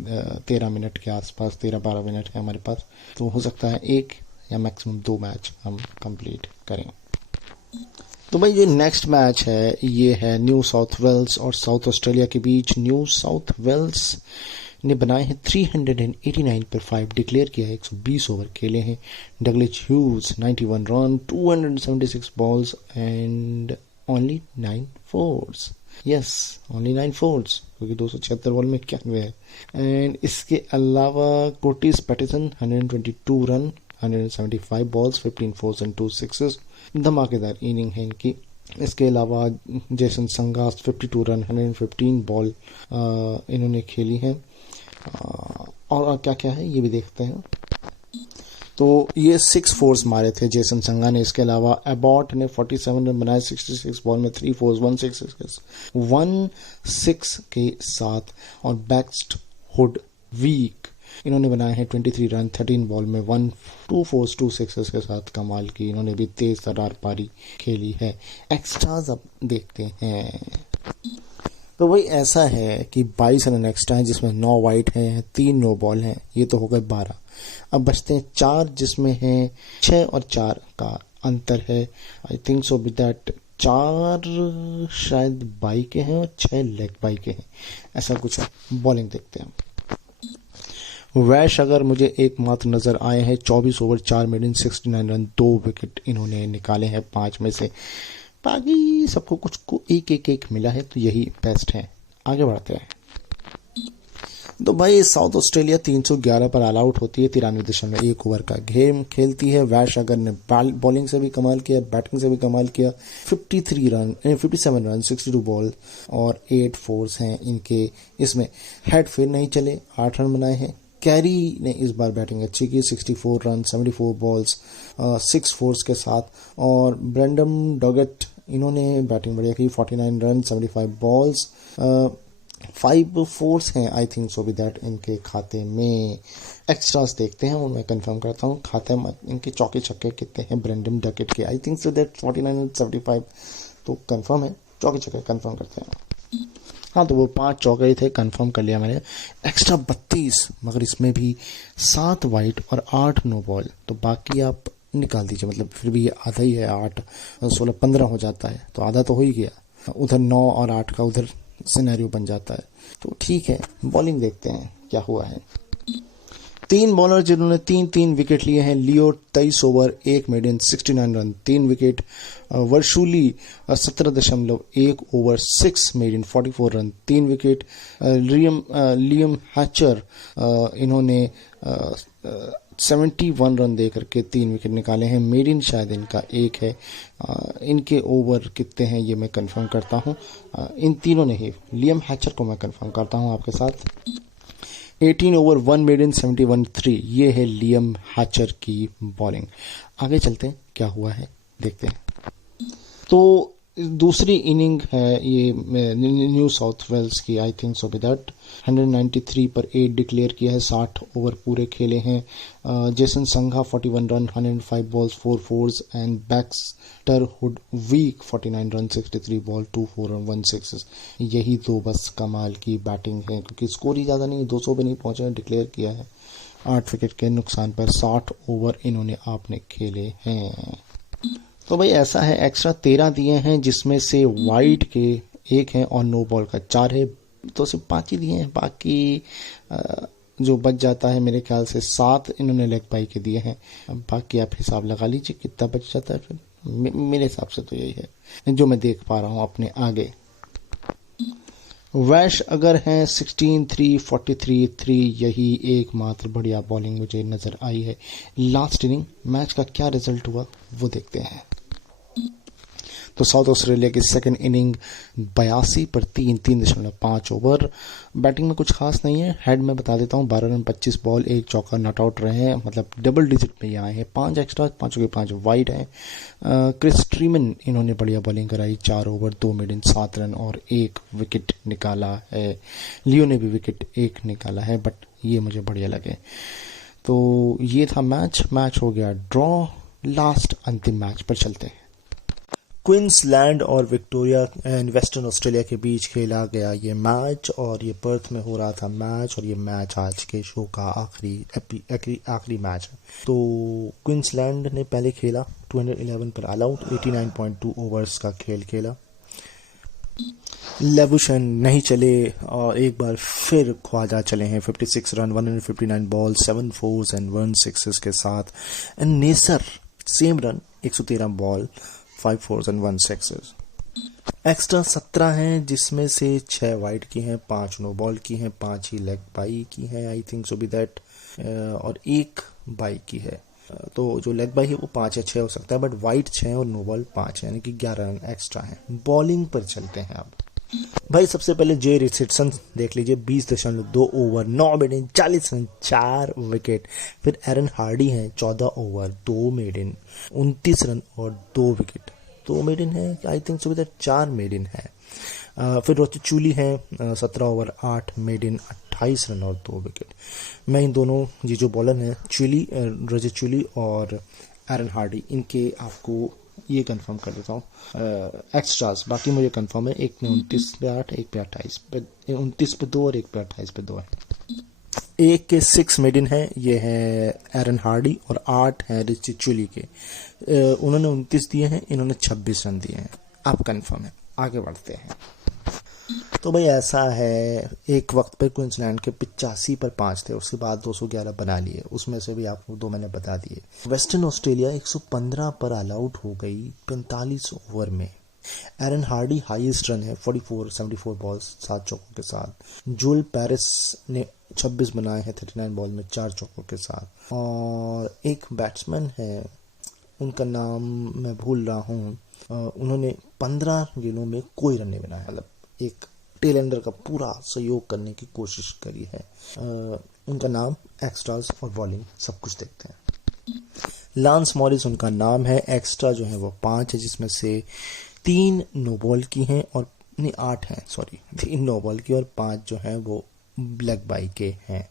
13 मिनट के आसपास, 13-12 मिनट है हमारे पास, तो हो सकता है 1 या मैक्सिमम 2 मैच हम कंप्लीट करें। तो भाई जो नेक्स्ट मैच है ये है न्यू साउथ वेल्स और साउथ ऑस्ट्रेलिया के बीच। न्यू साउथ वेल्स ने बनाए हैं 389 पर 5 डिक्लेयर किया है, 120 ओवर खेले हैं। Douglas huge 91 run 276 balls and only 9 force. Yes, only 9 force, क्योंकि 276 बॉल में 91 है। एंड इसके अलावा Cortés Pattinson 122 run 175 balls 15 force and 2 sixes, धमाकेदार इनिंग है इनकी। इसके अलावा जेसन संगास 52 रन 115 बॉल इन्होंने खेली हैं। और क्या क्या है ये भी देखते हैं। तो ये 6 फोर्स मारे थे जेसन संगा ने। इसके अलावा एबॉट ने 47 रन बनाए 66 बॉल में 3 फोर्स 1 के साथ, और बैक्स्ट हुड वीक इन्होंने बनाए हैं 23 रन 13 बॉल में 2 फोर्स 2 सिक्सेस के साथ। कमाल की इन्होंने भी तेज तर्रार पारी खेली है। एक्स्ट्राज अब देखते हैं। तो वही ऐसा है कि 22 रन एक्स्ट्रा है, जिसमें 9 वाइड हैं, 3 नो बॉल हैं, ये तो हो गए 12। अब बचते हैं 4, जिसमें है 6 और 4 का अंतर है। I think so with that 4 शायद बाई के हैं और 6 लेग बाई के हैं, ऐसा कुछ है। बॉलिंग देखते हैं। वैश अगर मुझे एकमात्र नजर आए हैं, 24 ओवर 4 मिनट 69 रन 2 विकेट इन्होंने निकाले हैं 5 में से। बाकी सबको कुछ को एक मिला है, तो यही बेस्ट है। आगे बढ़ते हैं। तो भाई साउथ ऑस्ट्रेलिया 311 पर ऑल आउट होती है, 93.1 ओवर का गेम खेलती है। वैश अगर ने बॉलिंग से भी कमाल किया, बैटिंग से भी कमाल किया। 57 रन 62 बॉल और 8 फोर्स हैं इनके। इसमें हेड फिर नहीं चले, 8 रन बनाए हैं। कैरी ने इस बार बैटिंग अच्छी की, 64 रन 74 बॉल्स 6 फोर्स के साथ, और ब्रेंडन डॉगेट इन्होंने बैटिंग बढ़िया की, 49 रन 75 बॉल्स 5 फोर्स हैं। I think so with that इनके खाते में। एक्स्ट्रास देखते हैं और मैं कंफर्म करता हूँ खाते में इनके चौके छक्के कितने हैं ब्रेंडन डॉगेट के। आई थिंक सो दैट 49 एंड 75 तो कंफर्म है। चौके छक्के कंफर्म करते हैं। हाँ, तो वो 5 चौके ही थे, कंफर्म कर लिया मैंने। एक्स्ट्रा 32, मगर इसमें भी 7 वाइड और 8 नो बॉल, तो बाकी आप निकाल दीजिए। मतलब फिर भी ये आधा ही है, 8 16 15 हो जाता है, तो आधा तो हो ही गया। उधर 9 और 8 का उधर सिनेरियो बन जाता है, तो ठीक है। बॉलिंग देखते हैं क्या हुआ है। तीन बॉलर जिन्होंने तीन तीन विकेट लिए हैं, Leo 23 over 1 maiden 69 run 3 wicket, वर्शुली 17.1 over 6 maiden 44 run 3 wicket, Liam Hatcher इन्होंने 71 रन दे करके 3 विकेट निकाले हैं। मेडिन शायद इनका एक है। इनके ओवर कितने हैं ये मैं कंफर्म करता हूं। इन तीनों ने ही, लियम हैचर को मैं कंफर्म करता हूं आपके साथ। 18 ओवर 1 मेडन 71-3, ये है लियम हैचर की बॉलिंग। आगे चलते हैं, क्या हुआ है देखते हैं। तो दूसरी इनिंग है ये न्यू साउथ वेल्स की, I think so be that 193 पर 8 डिक्लेयर किया है, 60 ओवर पूरे खेले हैं। Jason Sangha 41 run 105 balls 4 fours and Baxter Holt वीक 49 रन 63 बॉल 2 4 और 1 6। यही तो बस कमाल की बैटिंग है, क्योंकि स्कोर ही ज़्यादा नहीं, 200 पे नहीं पहुंचे, डिक्लेयर किया है 8 विकेट के नुकसान पर 60 ओवर इन्होंने आपने खेले हैं। तो भाई ऐसा है, एक्स्ट्रा 13 दिए हैं, जिसमें से वाइड के 1 है और नो बॉल का 4 है, तो सिर्फ 5 ही दिए हैं। बाकी जो बच जाता है मेरे ख्याल से 7 इन्होंने लेग बाई के दिए हैं। अब बाकी आप हिसाब लगा लीजिए कितना बच जाता है फिर। मेरे हिसाब से तो यही है जो मैं देख पा रहा हूँ अपने आगे। वैश अगर हैं 16-3 43-3, यही एकमात्र बढ़िया बॉलिंग मुझे नजर आई है। लास्ट इनिंग मैच का क्या रिजल्ट हुआ वो देखते हैं। तो साउथ ऑस्ट्रेलिया की सेकंड इनिंग 82 पर 3.5 ओवर। बैटिंग में कुछ खास नहीं है, हेड में बता देता हूँ 12 रन 25 बॉल 1 चौका नॉट आउट रहे हैं, मतलब डबल डिजिट में ये आए हैं। 5 एक्स्ट्रा, 5 के 5 वाइड हैं। क्रिस ट्रीमन इन्होंने बढ़िया बॉलिंग कराई, 4 ओवर 2 मेडन 7 रन और 1 विकेट निकाला है। लियो ने भी विकेट 1 निकाला है, बट ये मुझे बढ़िया लगे। तो ये था मैच हो गया ड्रॉ। लास्ट अंतिम मैच पर चलते हैं। क्वींसलैंड और विक्टोरिया एंड वेस्टर्न ऑस्ट्रेलिया के बीच खेला गया ये मैच, और ये पर्थ में हो रहा था मैच, और ये मैच आज के शो का आखिरी मैच है। तो क्वींसलैंड ने पहले खेला 211 पर ऑल आउट, 89.2 ओवर्स का खेल खेला। लेबुशन नहीं चले और एक बार फिर ख्वाजा चले हैं 56 run 159 ball 7 fours and 1 sixes के साथ। And Neser same run 113 ball 5 fours and 1 sixes. Extra 17 हैं, जिसमें से 6 वाइड की हैं, 5 नो बॉल की हैं, 5 ही लेग बाई की हैं, I think so be that, और 1 बाई की है। तो जो लेग बाई है वो 5 या 6 हो सकता है, बट वाइड 6 और नो बॉल 5 है, यानी कि 11 रन एक्स्ट्रा हैं। बॉलिंग पर चलते हैं अब। भाई सबसे पहले जे रिचर्डसन देख लीजिए, 20.2 ओवर 9 मेडन 40 रन 4 विकेट। फिर एरन हार्डी हैं 14 ओवर 2 मेडन 29 रन और 2 विकेट। 2 मेडन है, I think so that 4 maiden है। फिर रोचेचुली हैं 17 ओवर 8 मेडन 28 रन और 2 विकेट। मैं इन दोनों ये जो बॉलर हैं रोचेचुली और एरन हार्डी, इनके आपको ये कंफर्म कर देता हूँ एक्स्ट्रास। बाकी मुझे कंफर्म है, एक में 29 पे 8, एक पे 28 पे 29 पे 2 और एक पे 28 पे 2 है। एक के 6 मेडन है, ये है एरन हार्डी, और 8 है रोचेचुली के। उन्होंने 29 दिए हैं, इन्होंने 26 रन दिए हैं। आप कंफर्म है, आगे बढ़ते हैं। तो भाई ऐसा है, एक वक्त पे क्वींसलैंड के 85 पर 5 थे, उसके बाद 211 बना लिए, उसमें से भी आपको 2 मैंने बता दिए। वेस्टर्न ऑस्ट्रेलिया 115 पर ऑल आउट हो गई 45 ओवर में। एरन हार्डी हाईएस्ट रन है 74 बॉल्स 7 चौकों के साथ। जोल पेरिस ने 26 बनाए हैं 39 बॉल में 4 चौकों के साथ। और एक बैट्समैन है, उनका नाम मैं भूल रहा हूँ, उन्होंने 15 गेंदों में कोई रन नहीं बनाया, मतलब एक टेल एंडर का पूरा सहयोग करने की कोशिश करी है। उनका नाम, एक्स्ट्रास और बॉलिंग सब कुछ देखते हैं। लांस मॉरिस उनका नाम है। एक्स्ट्रा जो है वो 5 है, जिसमें से 3 नो बॉल की हैं, और नहीं 8 हैं, सॉरी 3 नो बॉल की और 5 जो है वो लेग बाई के हैं।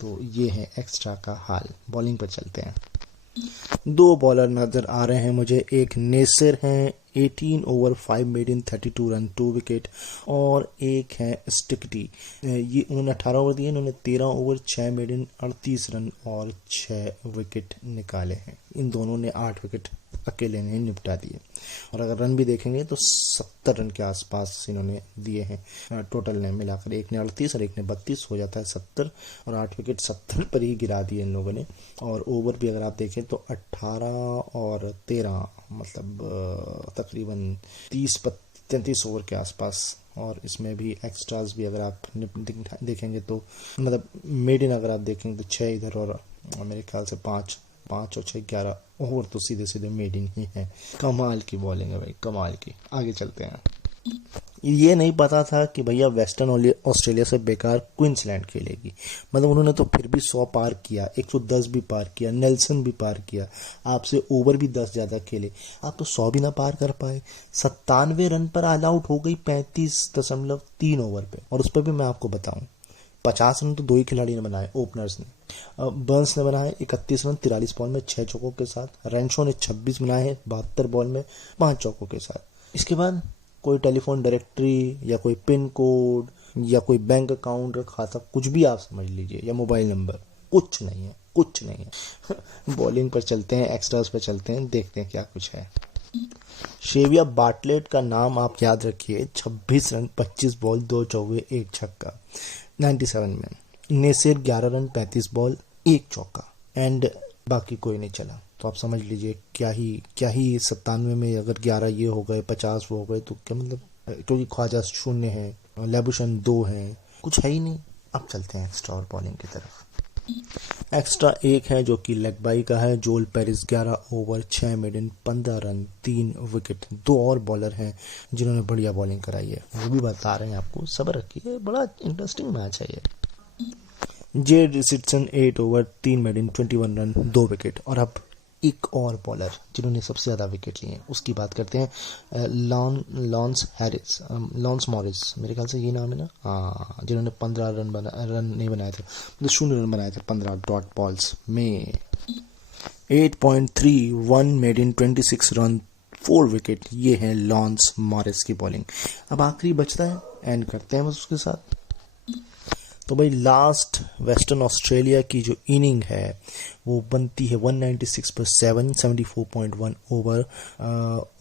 तो ये है एक्स्ट्रा का हाल। बॉलिंग पर चलते हैं। 2 बॉलर नजर आ रहे हैं मुझे। एक नेसर हैं 18 ओवर 5 मेडन 32 रन 2 विकेट, और एक है स्टिकटी, ये उन्होंने 18 ओवर दिए, इन्होंने 13 ओवर 6 मेडन 38 रन और 6 विकेट निकाले हैं। इन दोनों ने 8 विकेट अकेले ने निपटा दिए। और अगर रन भी देखेंगे तो 70 रन के आसपास इन्होंने दिए हैं टोटल ने मिलाकर। एक ने 38 और एक ने 32, हो जाता है 70, और 8 विकेट 70 पर ही गिरा दिए इन लोगों ने। और ओवर भी अगर आप देखें तो 18 और 13, मतलब तकरीबन 30-33 ओवर के आसपास। और इसमें भी एक्स्ट्रास भी अगर आप देखेंगे तो मतलब मेड इन अगर आप देखेंगे तो 6 इधर और मेरे ख्याल से 5 और 6 11 ओवर तो सीधे सीधे मेड इन ही है। कमाल की बॉलिंग है भाई, कमाल की। आगे चलते हैं। ये नहीं पता था कि भैया वेस्टर्न ऑस्ट्रेलिया से बेकार क्वींसलैंड खेलेगी, मतलब उन्होंने तो फिर भी 100 पार किया, 110 भी पार किया, नेल्सन भी पार किया, आपसे ओवर भी 10 ज़्यादा खेले, आप तो 100 भी ना पार कर पाए। 97 रन पर ऑल आउट हो गई 35.3 ओवर पे। और उस पर भी मैं आपको बताऊं 50 रन तो 2 ही खिलाड़ी ने बनाए, ओपनर्स ने। बर्न्स ने बनाए 31 रन 43 बॉल में 6 चौकों के साथ। रेंशो ने 26 बनाए हैं 72 बॉल में 5 चौकों के साथ। इसके बाद कोई टेलीफोन डायरेक्टरी या कोई पिन कोड या कोई बैंक अकाउंट खाता, कुछ भी आप समझ लीजिए, या मोबाइल नंबर, कुछ नहीं है, कुछ नहीं है। बॉलिंग पर चलते हैं, एक्स्ट्रास पर चलते हैं, देखते हैं क्या कुछ है। शेविया बार्टलेट का नाम आप याद रखिए, 26 रन 25 बॉल 2 चौके 1 छक्का 97 में। नेसेर 11 रन 35 बॉल 1 चौका, एंड बाकी कोई नहीं चला। तो आप समझ लीजिए क्या ही 97 में अगर 11 ये हो गए, 50 वो हो गए, तो क्या मतलब, क्योंकि ख्वाजा 0 है, लेबुशन 2 है, कुछ है ही नहीं। अब चलते हैं एक्स्ट्रा और बॉलिंग की तरफ। एक्स्ट्रा एक है जो कि लेग बाई का है, Joel Paris 11 over 6 maiden 15 run 3 wicket. 2 और बॉलर हैं जिन्होंने बढ़िया बॉलिंग कराई है, वो भी बता रहे हैं आपको, सब्र रखिए, बड़ा इंटरेस्टिंग मैच है ये। J Richardson 8 over 3 maiden 21 run 2 wicket. और अब एक और बॉलर जिन्होंने सबसे ज़्यादा विकेट लिए हैं उसकी बात करते हैं, लॉन्स मॉरिस, मेरे ख्याल से ये नाम है ना, हाँ, जिन्होंने 15 रन नहीं बनाए थे, मतलब 0 रन बनाए थे 15 डॉट बॉल्स में। 8.31 मेड इन 26 रन 4 विकेट। ये है लॉन्स मॉरिस की बॉलिंग। अब आखिरी बचता है, एंड करते हैं बस उसके साथ। तो भाई लास्ट वेस्टर्न ऑस्ट्रेलिया की जो इनिंग है वो बनती है 196 पर 7, 74.1 ओवर।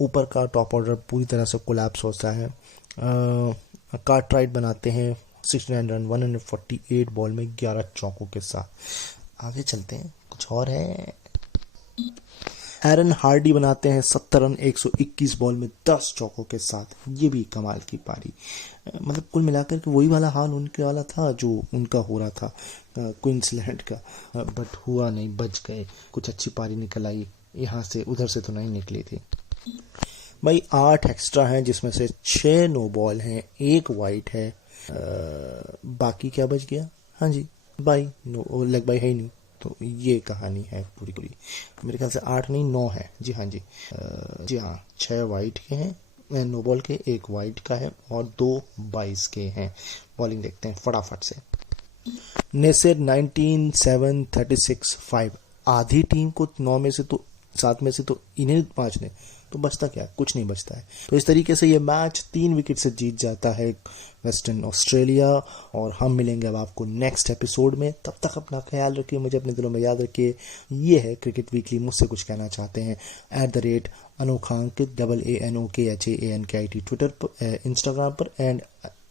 ऊपर का टॉप ऑर्डर पूरी तरह से कोलैप्स होता है। कार्टराइट बनाते हैं 69 रन 148 बॉल में 11 चौकों के साथ। आगे चलते हैं, कुछ और है। एरन हार्डी बनाते हैं 70 रन 121 बॉल में 10 चौकों के साथ। ये भी कमाल की पारी, मतलब कुल मिलाकर के वही वाला हाल उनके वाला था जो उनका हो रहा था क्वींसलैंड का, बट हुआ नहीं, बच गए। कुछ अच्छी पारी निकल आई, यहाँ से उधर से तो नहीं निकली थी। भाई 8 एक्स्ट्रा हैं जिसमें से 6 नो बॉल हैं, 1 वाइट है, बाकी क्या बच गया, हाँ जी बाई, नो लेग बाई है ही नहीं। तो ये कहानी है पूरी पूरी, मेरे ख्याल से 8 नहीं 9 है, जी हाँ जी हाँ, 6 वाइट के हैं, नो बॉल के, 1 वाइट का है और 2 22 के हैं। बॉलिंग देखते हैं फटाफट से। नेसेर 19 7 36 5। आधी टीम को 9 में से तो 7 में से तो इन्हें 5 ने, तो बचता क्या, कुछ नहीं बचता है। तो इस तरीके से ये मैच 3 विकेट से जीत जाता है वेस्टर्न ऑस्ट्रेलिया। और हम मिलेंगे अब आपको नेक्स्ट एपिसोड में, तब तक अपना ख्याल रखिए, मुझे अपने दिलों में याद रखिए। ये है क्रिकेट वीकली, मुझसे कुछ कहना चाहते हैं @अनोखा अंकित ANOKHAANKIT ट्विटर पर, इंस्टाग्राम पर, एंड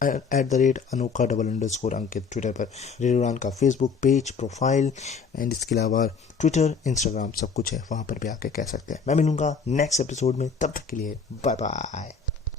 @अनोखा _अंकित ट्विटर पर। रेडियो उड़ान का फेसबुक पेज, प्रोफाइल, एंड इसके अलावा ट्विटर, इंस्टाग्राम सब कुछ है, वहां पर भी आके कह सकते हैं। मैं मिलूंगा नेक्स्ट एपिसोड में, तब तक के लिए बाय बाय।